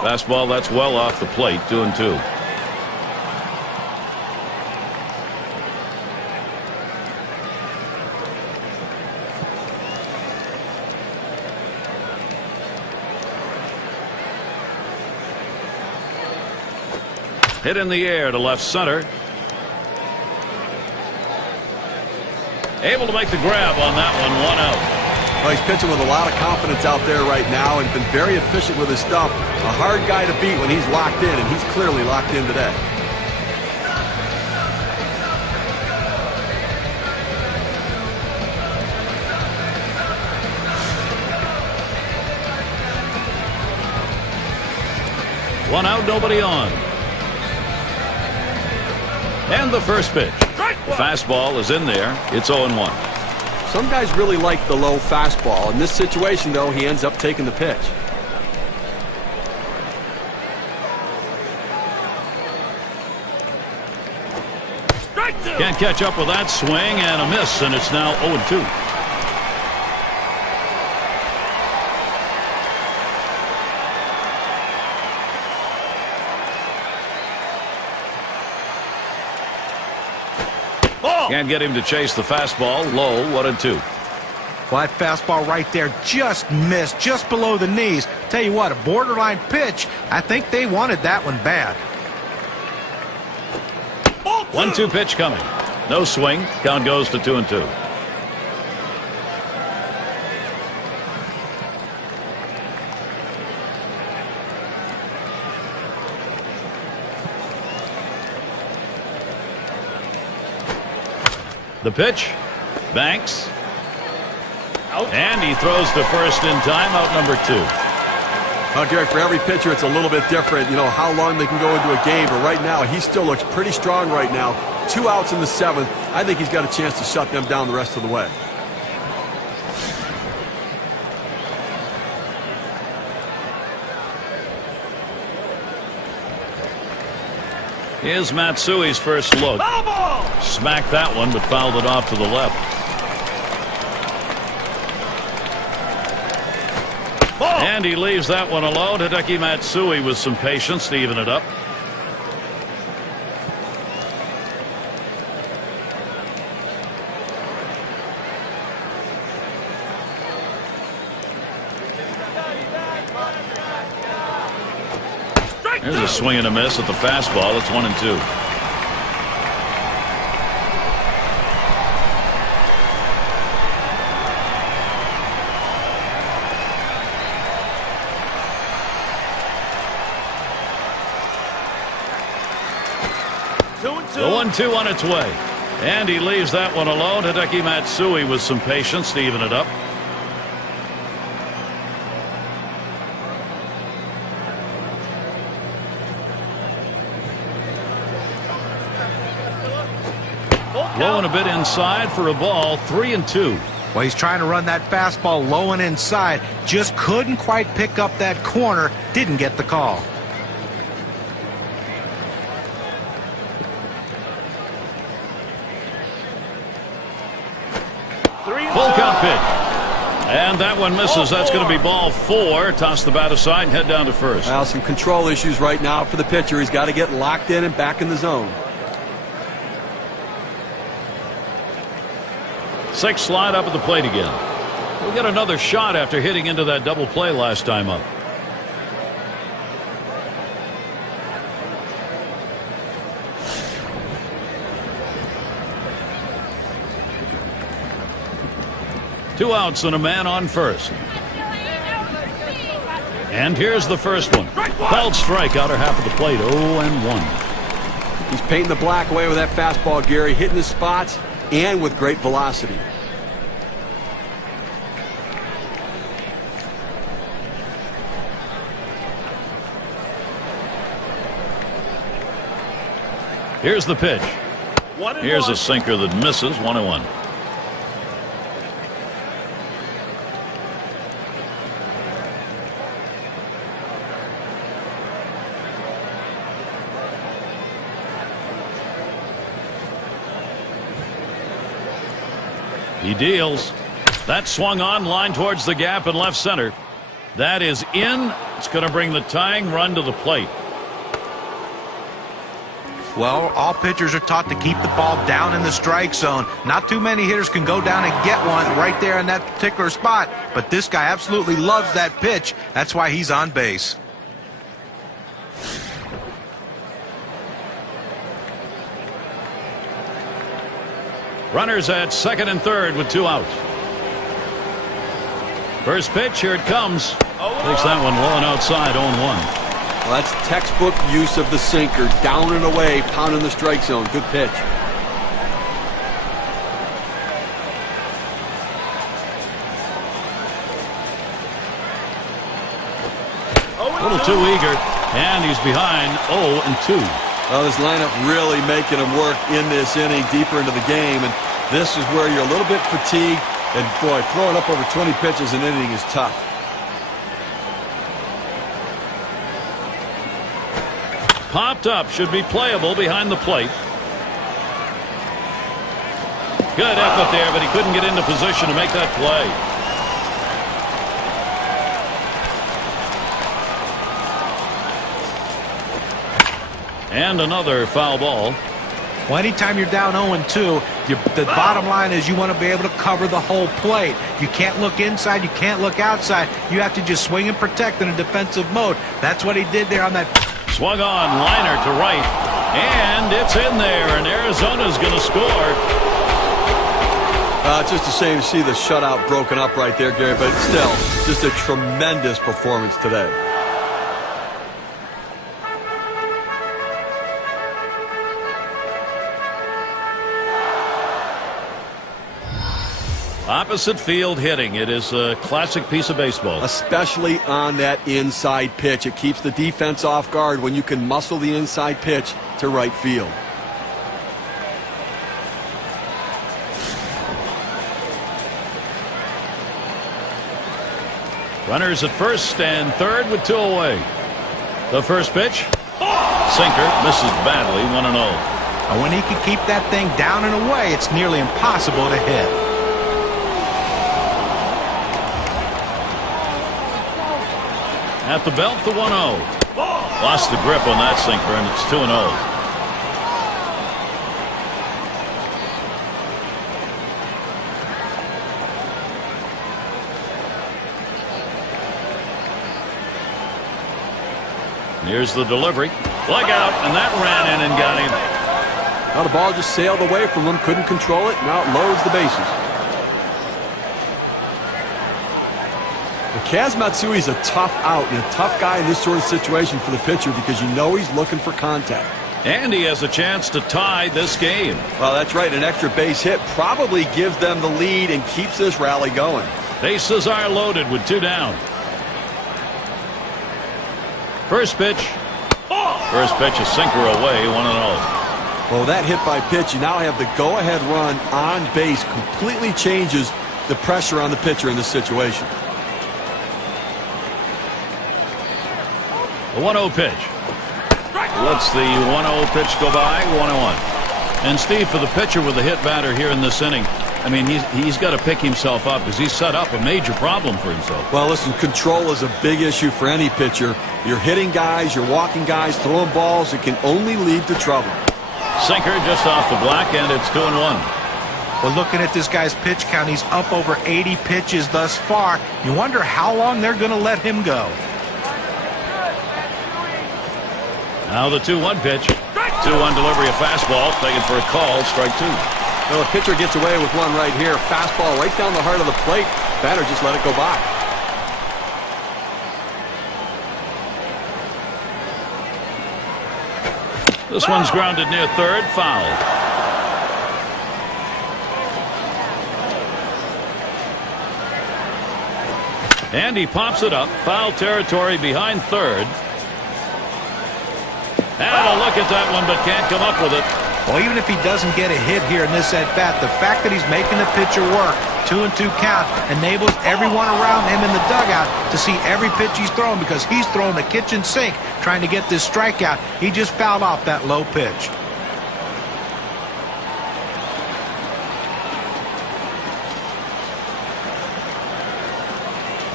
Fastball that's well off the plate. 2-2. Hit in the air to left center. Able to make the grab on that one. 1 out. Well, he's pitching with a lot of confidence out there right now and been very efficient with his stuff. A hard guy to beat when he's locked in, and he's clearly locked in today. One out, nobody on. And the first pitch. The fastball is in there. It's 0-1. Some guys really like the low fastball. In this situation, though, he ends up taking the pitch. Can't catch up with that swing, and a miss, and it's now 0-2. Can't get him to chase the fastball. Low. 1-2. Well, that fastball right there just missed, just below the knees. Tell you what, a borderline pitch. I think they wanted that one bad. 1-2 pitch coming. No swing. Count goes to 2-2. The pitch. Banks. Out. And he throws to first in time. Out number 2. Well, Gary, for every pitcher, it's a little bit different, you know, how long they can go into a game. But right now, he still looks pretty strong right now. 2 outs in the 7th. I think he's got a chance to shut them down the rest of the way. Here's Matsui's first look. Smacked that one, but fouled it off to the left. And he leaves that one alone. Hideki Matsui with some patience to even it up. There's a swing and a miss at the fastball. It's 1-2. The 1-2 on its way. And he leaves that one alone. Hideki Matsui with some patience to even it up. Low and a bit inside for a ball. 3-2. Well, he's trying to run that fastball low and inside. Just couldn't quite pick up that corner. Didn't get the call. Full count pitch. And that one misses. That's going to be ball 4. Toss the bat aside and head down to first. Well, some control issues right now for the pitcher. He's got to get locked in and back in the zone. 6 slide up at the plate again. We'll get another shot after hitting into that double play last time up. Two outs and a man on first. And here's the first one. Held strike, outer half of the plate. 0-1. He's painting the black away with that fastball, Gary. Hitting the spots and with great velocity. Here's the pitch. Here's a sinker that misses. 1-1. He deals. That swung on, line towards the gap in left center. That is in. It's going to bring the tying run to the plate. Well, all pitchers are taught to keep the ball down in the strike zone. Not too many hitters can go down and get one right there in that particular spot. But this guy absolutely loves that pitch. That's why he's on base. Runners at second and third with 2 outs. First pitch, here it comes. Takes that one low and outside. 0-1. Well, that's textbook use of the sinker. Down and away, pounding the strike zone. Good pitch. A little too eager, and he's behind. 0-2. Well, this lineup really making him work in this inning, deeper into the game, and this is where you're a little bit fatigued, and boy, throwing up over 20 pitches an inning is tough. Popped up, should be playable behind the plate. Good effort there, but he couldn't get into position to make that play. And another foul ball. Well, anytime you're down 0-2, the bottom line is you want to be able to cover the whole plate. You can't look inside. You can't look outside. You have to just swing and protect in a defensive mode. That's what he did there on that. Swung on, liner to right. And it's in there, and Arizona's going to score. Just a shame to see the shutout broken up right there, Gary, but still, just a tremendous performance today. Opposite field hitting. It is a classic piece of baseball. Especially on that inside pitch. It keeps the defense off guard when you can muscle the inside pitch to right field. Runners at first and third with 2 away. The first pitch. Sinker misses badly, 1-0. And when he can keep that thing down and away, it's nearly impossible to hit. At the belt, the 1-0. Lost the grip on that sinker, and it's 2-0. Here's the delivery. Look out, and that ran in and got him. Now the ball just sailed away from him, couldn't control it. Now it loads the bases. Kaz Matsui's a tough out and a tough guy in this sort of situation for the pitcher because you know he's looking for contact. And he has a chance to tie this game. Well, that's right. An extra base hit probably gives them the lead and keeps this rally going. Bases are loaded with 2 down. First pitch. First pitch, a sinker away, 1-0. Well, that hit by pitch, you now have the go-ahead run on base. Completely changes the pressure on the pitcher in this situation. The 1-0 pitch. Lets the 1-0 pitch go by, 1-1. And Steve, for the pitcher with a hit batter here in this inning, I mean, he's got to pick himself up because he's set up a major problem for himself. Well, listen, control is a big issue for any pitcher. You're hitting guys, you're walking guys, throwing balls. It can only lead to trouble. Sinker just off the black, and it's 2-1. Well, looking at this guy's pitch count, he's up over 80 pitches thus far. You wonder how long they're going to let him go. Now the 2-1 pitch. 2-1 delivery, a fastball, taken for a call, strike 2. Well, the pitcher gets away with one right here. Fastball right down the heart of the plate. Batter just let it go by. This one's grounded near third, foul. And he pops it up, foul territory behind third. And a look at that one, but can't come up with it. Well, even if he doesn't get a hit here in this at-bat, the fact that he's making the pitcher work, 2-2 count, enables everyone around him in the dugout to see every pitch he's throwing because he's throwing the kitchen sink trying to get this strikeout. He just fouled off that low pitch.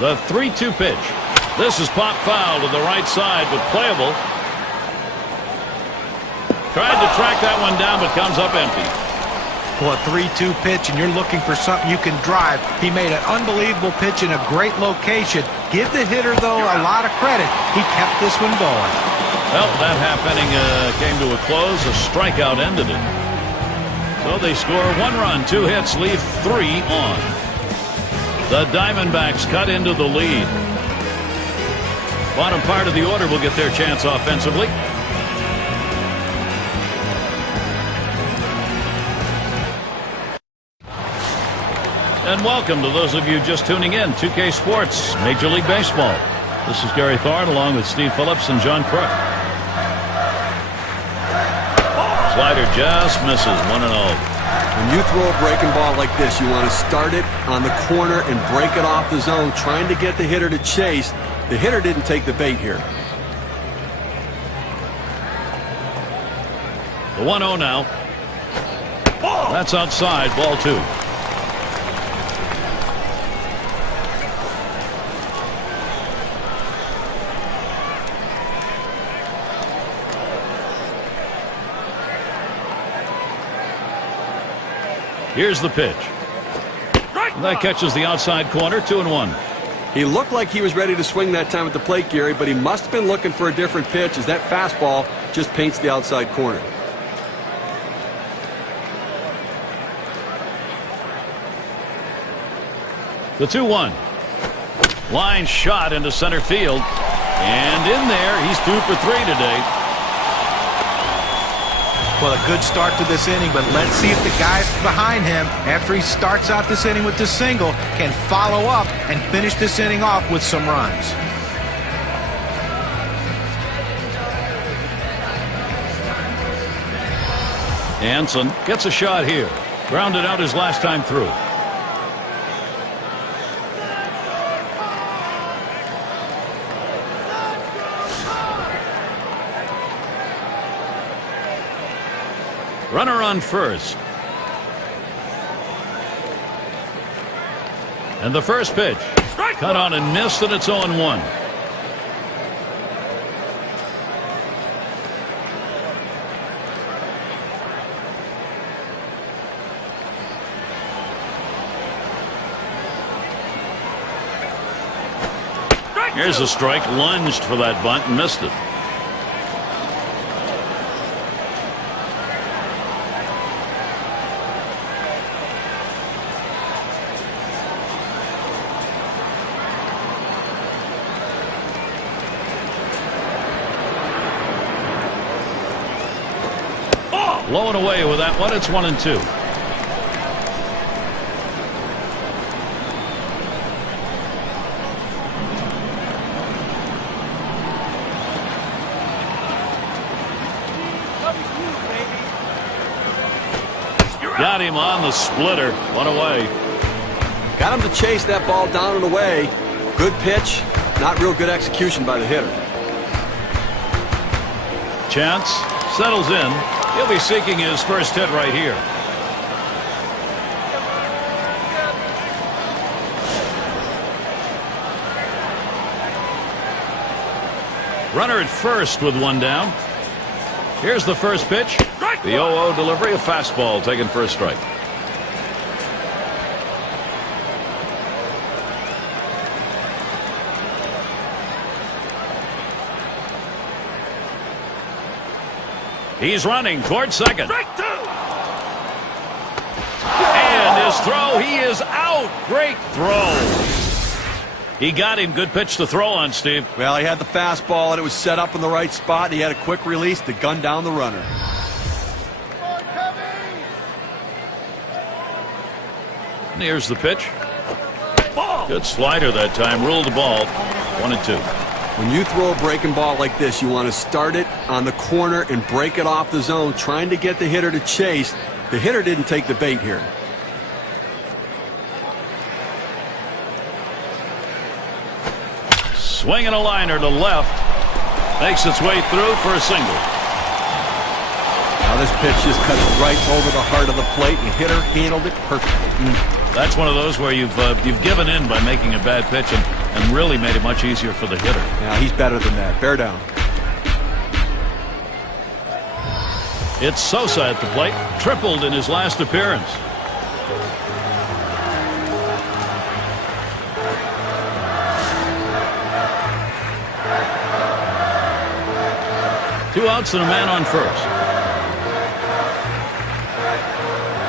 The 3-2 pitch. This is pop foul to the right side, but playable. Tried to track that one down, but comes up empty. Well, a 3-2 pitch, and you're looking for something you can drive. He made an unbelievable pitch in a great location. Give the hitter, though, a lot of credit. He kept this one going. Well, that half inning came to a close. A strikeout ended it. So they score 1 run, 2 hits, leave 3 on. The Diamondbacks cut into the lead. Bottom part of the order will get their chance offensively. And welcome to those of you just tuning in. 2K Sports, Major League Baseball. This is Gary Thorne along with Steve Phillips and John Crook. Slider just misses, 1-0. When you throw a breaking ball like this, you want to start it on the corner and break it off the zone, trying to get the hitter to chase. The hitter didn't take the bait here. The 1-0 now. That's outside, ball 2. Here's the pitch. That catches the outside corner, 2-1. He looked like he was ready to swing that time at the plate, Gary, but he must have been looking for a different pitch as that fastball just paints the outside corner. The 2-1. Line shot into center field. And in there, he's 2 for 3 today. Well, a good start to this inning, but let's see if the guys behind him, after he starts out this inning with the single, can follow up and finish this inning off with some runs. Hanson gets a shot here. Grounded out his last time through. Runner on first. And the first pitch. Cut on and missed, and it's 0-1. Here's a strike. Lunged for that bunt and missed it. Low and away with that one. It's 1-2. Got him on the splitter. One away. Got him to chase that ball down and away. Good pitch. Not real good execution by the hitter. Chance settles in. He'll be seeking his first hit right here. Runner at first with one down. Here's the first pitch. The 0-0 delivery, a fastball taken for a strike. He's running toward second. And his throw, he is out. Great throw. He got him. Good pitch to throw on, Steve. Well, he had the fastball, and it was set up in the right spot. He had a quick release to gun down the runner. And here's the pitch. Good slider that time. Ruled the ball. 1-2. When you throw a breaking ball like this, you want to start it on the corner and break it off the zone, trying to get the hitter to chase. The hitter didn't take the bait here. Swinging a liner to left. Makes its way through for a single. Now this pitch just cuts right over the heart of the plate. The hitter handled it perfectly. That's one of those where you've given in by making a bad pitch and really made it much easier for the hitter. Yeah, he's better than that. Bear down. It's Sosa at the plate. Tripled in his last appearance. Two outs and a man on first.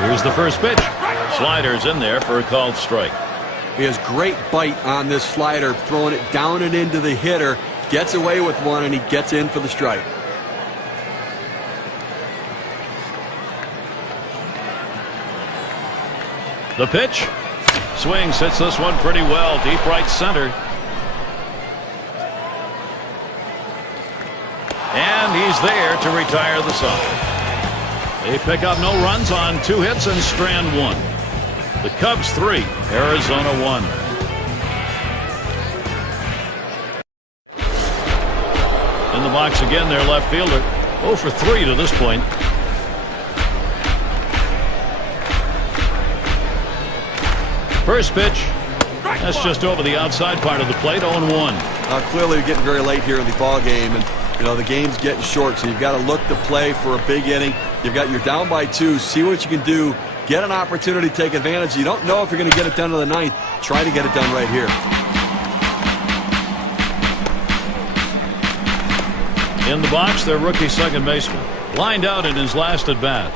Here's the first pitch. Slider's in there for a called strike. He has great bite on this slider, throwing it down and into the hitter. Gets away with one, and he gets in for the strike. The pitch. Swings, hits this one pretty well. Deep right center. And he's there to retire the side. They pick up no runs on 2 hits and strand 1. The Cubs 3, Arizona 1. In the box again, their left fielder. 0 for 3 to this point. First pitch. That's just over the outside part of the plate. 0-1. Clearly, you're getting very late here in the ball game, and the game's getting short, so you've got to look to play for a big inning. You've got your down by 2. See what you can do. Get an opportunity to take advantage. You don't know if you're going to get it done to the 9th. Try to get it done right here. In the box, their rookie second baseman. Lined out in his last at bat.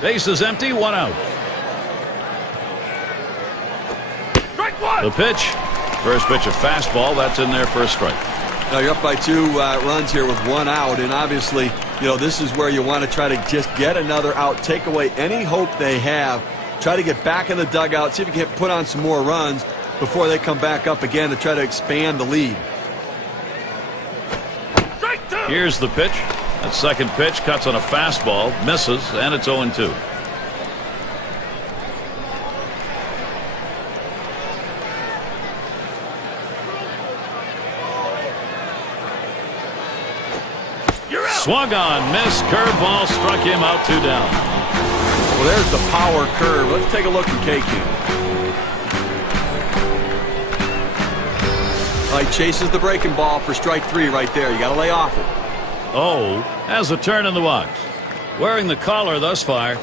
Base is empty, 1 out. The pitch. First pitch, a fastball. That's in there for a strike. Now you're up by 2 runs here with 1 out, and obviously, this is where you want to try to just get another out, take away any hope they have, try to get back in the dugout, see if you can put on some more runs before they come back up again to try to expand the lead. Here's the pitch. That second pitch cuts on a fastball, misses, and it's 0-2. Swung on, missed, curveball, struck him out, 2 down. Well, there's the power curve. Let's take a look at KQ. He chases the breaking ball for strike 3 right there. You got to lay off it. Oh, has a turn in the box. Wearing the collar thus far.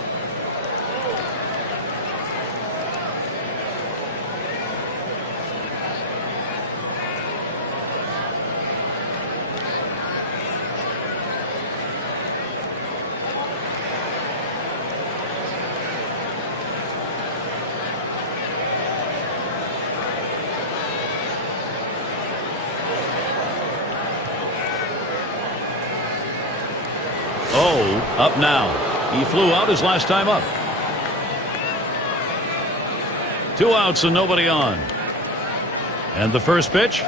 Oh, up now. He flew out his last time up. 2 outs and nobody on. And the first pitch.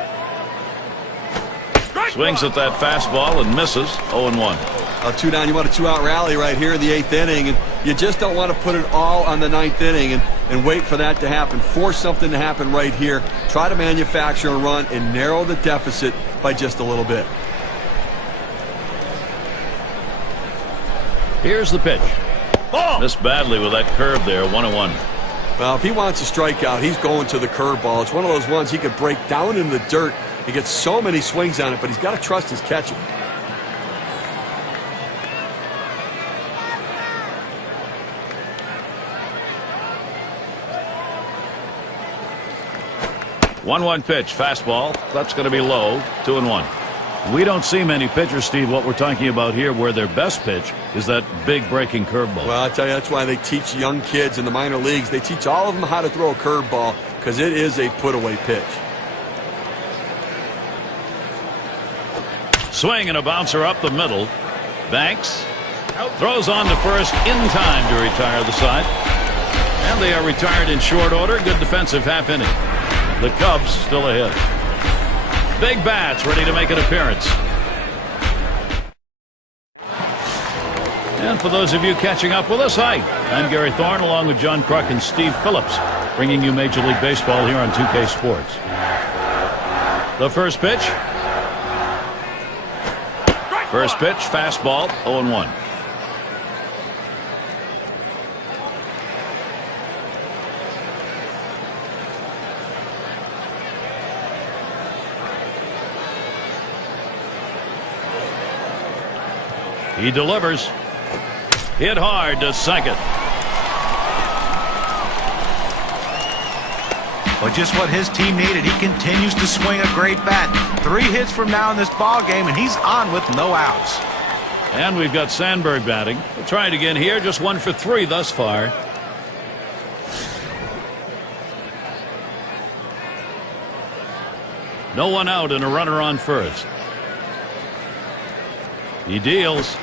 Swings at that fastball and misses. 0-1. 2 down. You want a 2-out rally right here in the 8th inning, and you just don't want to put it all on the 9th inning and wait for that to happen. Force something to happen right here. Try to manufacture a run and narrow the deficit by just a little bit. Here's the pitch. Missed badly with that curve there. 1-1. Well, if he wants a strikeout, he's going to the curveball. It's one of those ones he could break down in the dirt. He gets so many swings on it, but he's got to trust his catcher. One pitch, fastball. That's going to be low. 2-1. We don't see many pitchers, Steve, what we're talking about here, where their best pitch is that big breaking curveball. Well, I tell you, that's why they teach young kids in the minor leagues. They teach all of them how to throw a curveball because it is a put-away pitch. Swing and a bouncer up the middle. Banks throws on to first in time to retire the side. And they are retired in short order. Good defensive half inning. The Cubs still ahead. Big bats ready to make an appearance. And for those of you catching up with us, hi, I'm Gary Thorne along with John Kruk and Steve Phillips, bringing you Major League Baseball here on 2K Sports. The first pitch. First pitch, fastball, 0-1. He delivers. Hit hard to second. But just what his team needed. He continues to swing a great bat. 3 hits from now in this ball game, and he's on with no outs. And we've got Sandberg batting. We'll try it again here. Just 1 for 3 thus far. No one out and a runner on first. He deals.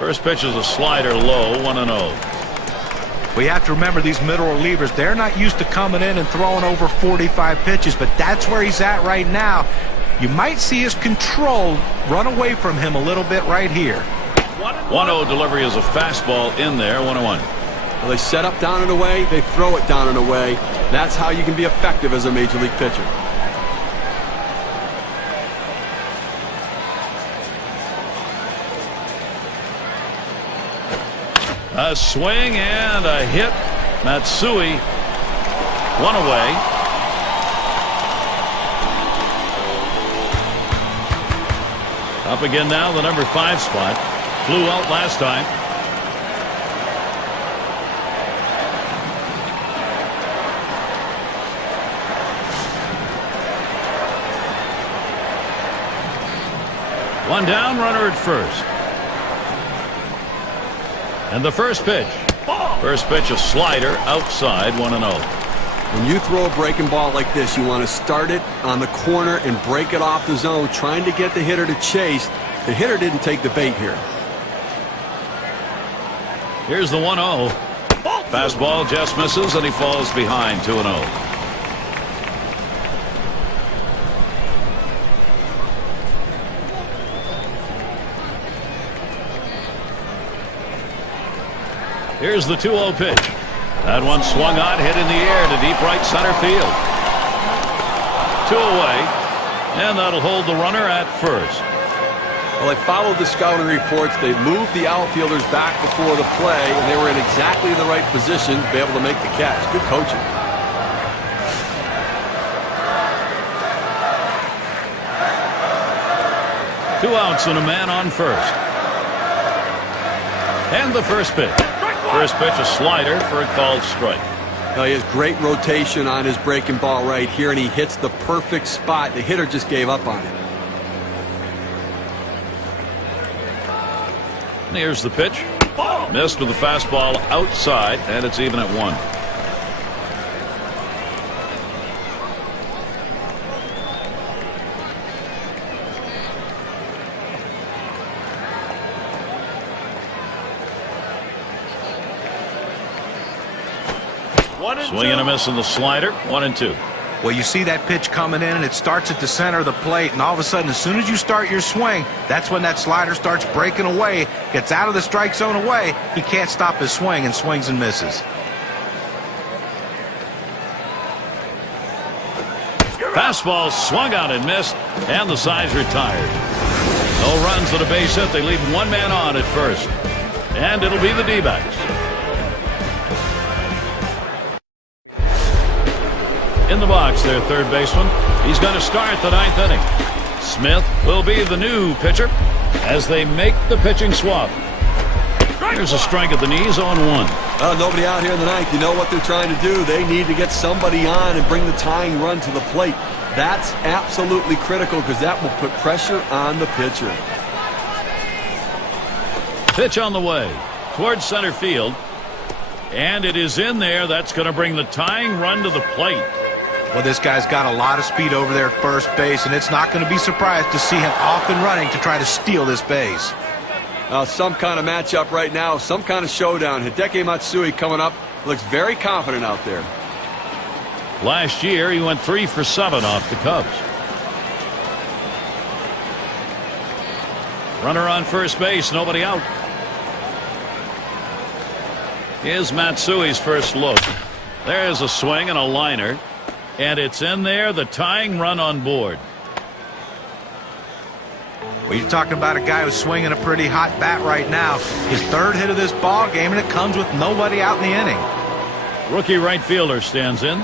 First pitch is a slider low, 1-0. We have to remember these middle relievers, they're not used to coming in and throwing over 45 pitches, but that's where he's at right now. You might see his control run away from him a little bit right here. 1-0 delivery is a fastball in there, 1-1. Well, they set up down and away, they throw it down and away. That's how you can be effective as a major league pitcher. A swing and a hit. Matsui, 1 away. Up again now, the number 5 spot. Flew out last time. One down, runner at first. And the first pitch. First pitch, a slider outside, 1-0. When you throw a breaking ball like this, you want to start it on the corner and break it off the zone, trying to get the hitter to chase. The hitter didn't take the bait here. Here's the 1-0. Fastball just misses, and he falls behind, 2-0. Here's the 2-0 pitch. That one swung on, hit in the air to deep right center field. 2 away, and that'll hold the runner at first. Well, they followed the scouting reports. They moved the outfielders back before the play, and they were in exactly the right position to be able to make the catch. Good coaching. Two outs and a man on first. And the first pitch. First pitch, a slider for a called strike. Now, he has great rotation on his breaking ball right here, and he hits the perfect spot. The hitter just gave up on it. And here's the pitch. Missed with the fastball outside, and it's even at 1. Swing and a miss on the slider. 1-2. Well, you see that pitch coming in, and it starts at the center of the plate, and all of a sudden, as soon as you start your swing, that's when that slider starts breaking away, gets out of the strike zone away. He can't stop his swing and swings and misses. Fastball swung out and missed, and the side's retired. No runs at a base hit. They leave one man on at first, and it'll be the D-backs. In the box, their third baseman. He's going to start the 9th inning. Smith will be the new pitcher as they make the pitching swap. There's a strike at the knees on 1. Nobody out here in the 9th. You know what they're trying to do. They need to get somebody on and bring the tying run to the plate. That's absolutely critical because that will put pressure on the pitcher. Pitch on the way towards center field. And it is in there. That's going to bring the tying run to the plate. Well, this guy's got a lot of speed over there at first base, and it's not going to be surprised to see him off and running to try to steal this base. Some kind of matchup right now, some kind of showdown. Hideki Matsui coming up, looks very confident out there. Last year, he went 3 for 7 off the Cubs. Runner on first base, nobody out. Here's Matsui's first look. There's a swing and a liner. And it's in there, the tying run on board. Well, you're talking about a guy who's swinging a pretty hot bat right now. His third hit of this ball game, and it comes with nobody out in the inning. Rookie right fielder stands in.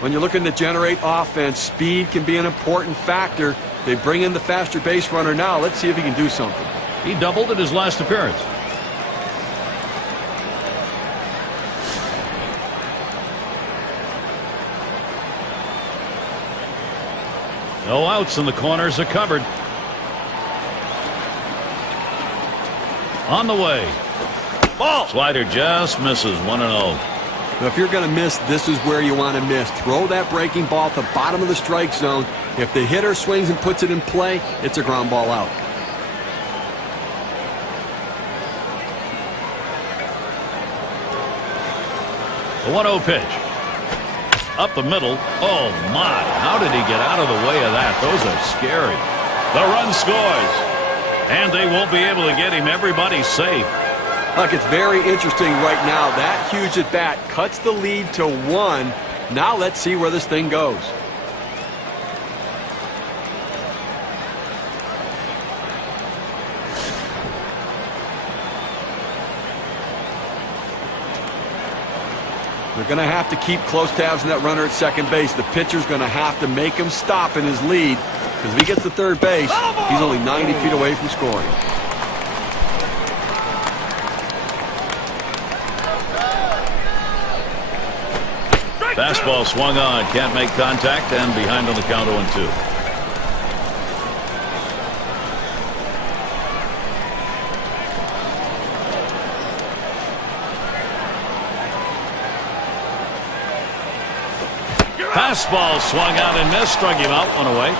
When you're looking to generate offense, speed can be an important factor. They bring in the faster base runner now. Let's see if he can do something. He doubled at his last appearance. No outs, and the corners are covered. On the way. Ball. Slider just misses. 1-0. Now, if you're going to miss, this is where you want to miss. Throw that breaking ball at the bottom of the strike zone. If the hitter swings and puts it in play, it's a ground ball out. The 1-0 pitch. Up the middle. Oh, my. How did he get out of the way of that? Those are scary. The run scores. And they won't be able to get him. Everybody's safe. Look, it's very interesting right now. That huge at bat cuts the lead to 1. Now let's see where this thing goes. They're going to have to keep close tabs on that runner at second base. The pitcher's going to have to make him stop in his lead, because if he gets to third base, he's only 90 feet away from scoring. Fastball swung on, can't make contact, and behind on the count 0-2. Fastball swung out and missed, struck him out, 1 away.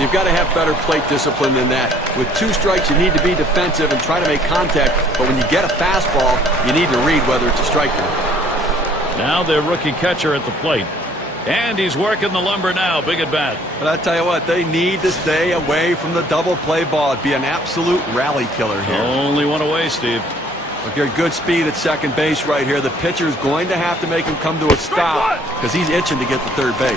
You've got to have better plate discipline than that. With 2 strikes, you need to be defensive and try to make contact, but when you get a fastball, you need to read whether it's a strike or not. Now their rookie catcher at the plate. And he's working the lumber now. Big at bat. But I tell you what, they need to stay away from the double play ball. It'd be an absolute rally killer here. Only 1 away, Steve. Look here, good speed at second base right here. The pitcher's going to have to make him come to a stop because he's itching to get to third base.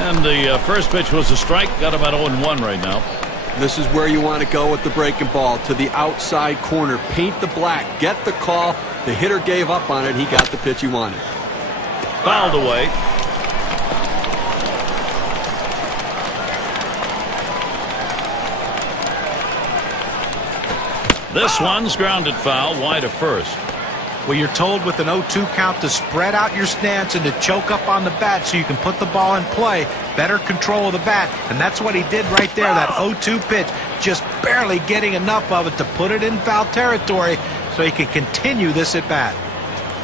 And the first pitch was a strike. Got him at 0-1 right now. This is where you want to go with the breaking ball, to the outside corner. Paint the black. Get the call. The hitter gave up on it. He got the pitch he wanted. Fouled away. This one's grounded foul, wide of first. Well, you're told with an 0-2 count to spread out your stance and to choke up on the bat so you can put the ball in play. Better control of the bat, and that's what he did right there. That 0-2 pitch, just barely getting enough of it to put it in foul territory so he can continue this at bat.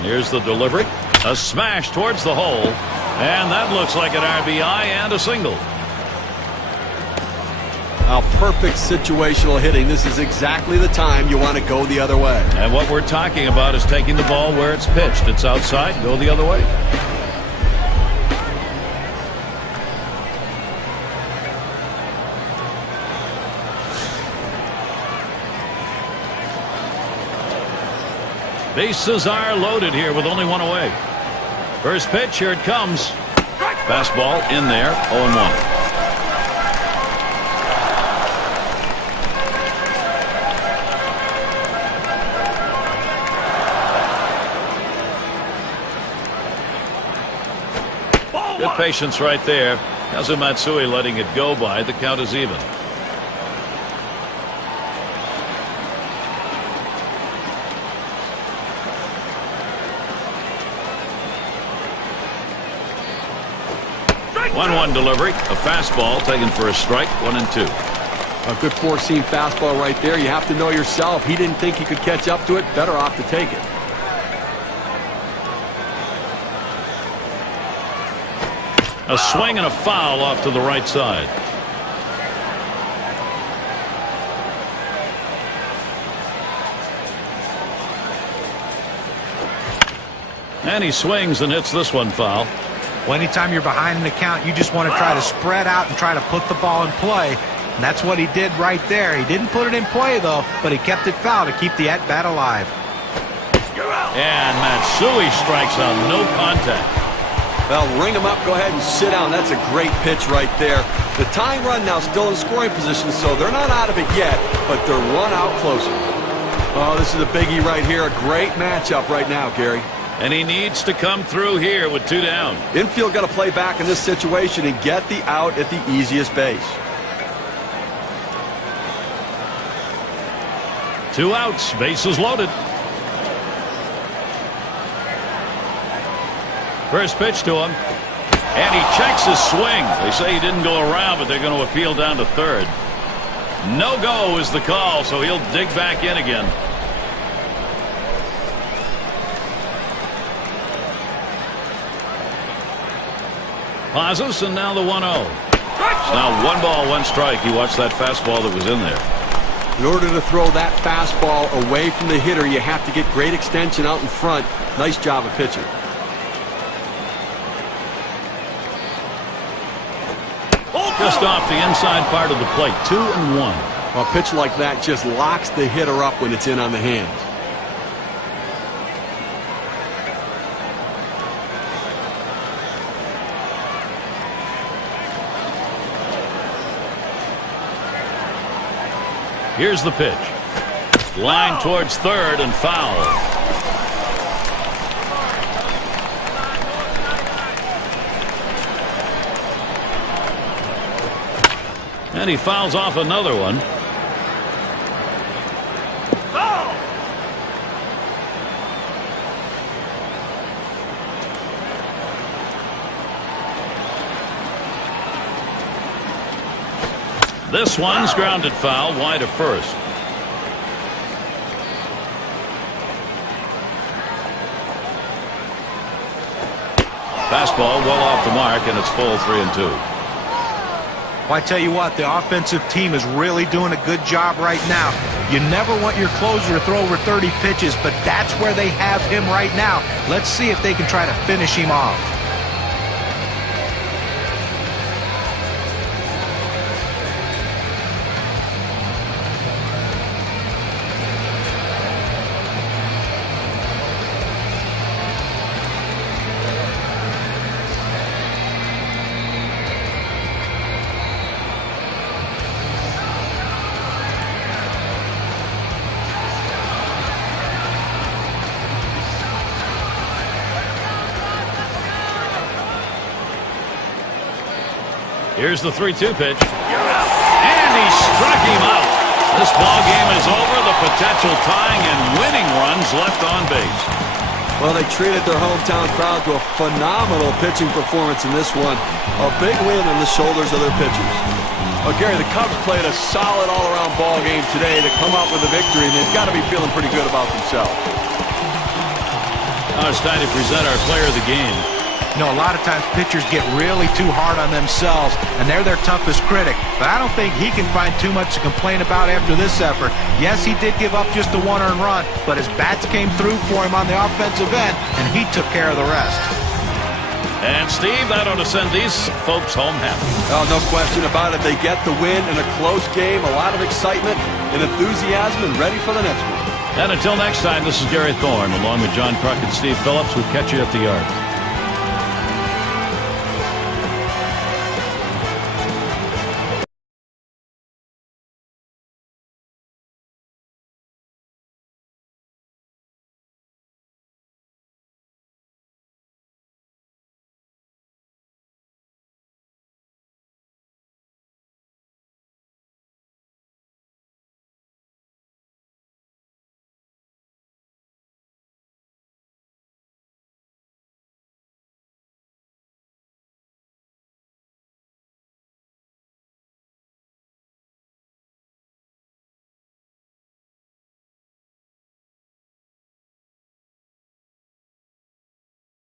Here's the delivery. A smash towards the hole, and that looks like an RBI and a single. Perfect situational hitting. This is exactly the time you want to go the other way. And what we're talking about is taking the ball where it's pitched. It's outside, go the other way. Bases are loaded here with only one away. First pitch, here it comes. Fastball in there, 0-1. Good patience right there. Kazumatsui letting it go by. The count is even. One delivery. A fastball taken for a strike. 1-2. A good four-seam fastball right there. You have to know yourself. He didn't think he could catch up to it. Better off to take it. A swing and a foul off to the right side. And he swings and hits this one foul. Well, anytime you're behind an account, you just want to try to spread out and try to put the ball in play. And that's what he did right there. He didn't put it in play, though, but he kept it foul to keep the at-bat alive. And Matsui strikes out. No contact. Well, ring him up. Go ahead and sit down. That's a great pitch right there. The tying run now still in scoring position, so they're not out of it yet, but they're one out closer. Oh, this is a biggie right here. A great matchup right now, Gary. And he needs to come through here with 2 down. Infield got to play back in this situation and get the out at the easiest base. 2 outs, bases loaded. First pitch to him, and he checks his swing. They say he didn't go around, but they're going to appeal down to third. No go is the call, so he'll dig back in again. Pauses, and now the 1-0. Now 1 ball, 1 strike. You watch that fastball that was in there. In order to throw that fastball away from the hitter, you have to get great extension out in front. Nice job of pitching. Just off the inside part of the plate. 2-1. A pitch like that just locks the hitter up when it's in on the hands. Here's the pitch. Line towards third and foul. And he fouls off another one. This one's grounded foul, wide of first. Fastball well off the mark, and it's full 3-2. Well, I tell you what, the offensive team is really doing a good job right now. You never want your closer to throw over 30 pitches, but that's where they have him right now. Let's see if they can try to finish him off. Here's the 3-2 pitch. And he struck him out. This ball game is over. The potential tying and winning runs left on base. Well, they treated their hometown crowd to a phenomenal pitching performance in this one. A big win on the shoulders of their pitchers. Well, Gary, the Cubs played a solid all-around ball game today to come out with a victory, and they've got to be feeling pretty good about themselves. Now it's time to present our player of the game. You know, a lot of times pitchers get really too hard on themselves, and they're their toughest critic. But I don't think he can find too much to complain about after this effort. Yes, he did give up just a 1 earned run, but his bats came through for him on the offensive end, and he took care of the rest. And, Steve, that ought to send these folks home happy. Oh, no question about it. They get the win in a close game, a lot of excitement and enthusiasm, and ready for the next one. And until next time, this is Gary Thorne, along with John Kruk and Steve Phillips. We'll catch you at the yard.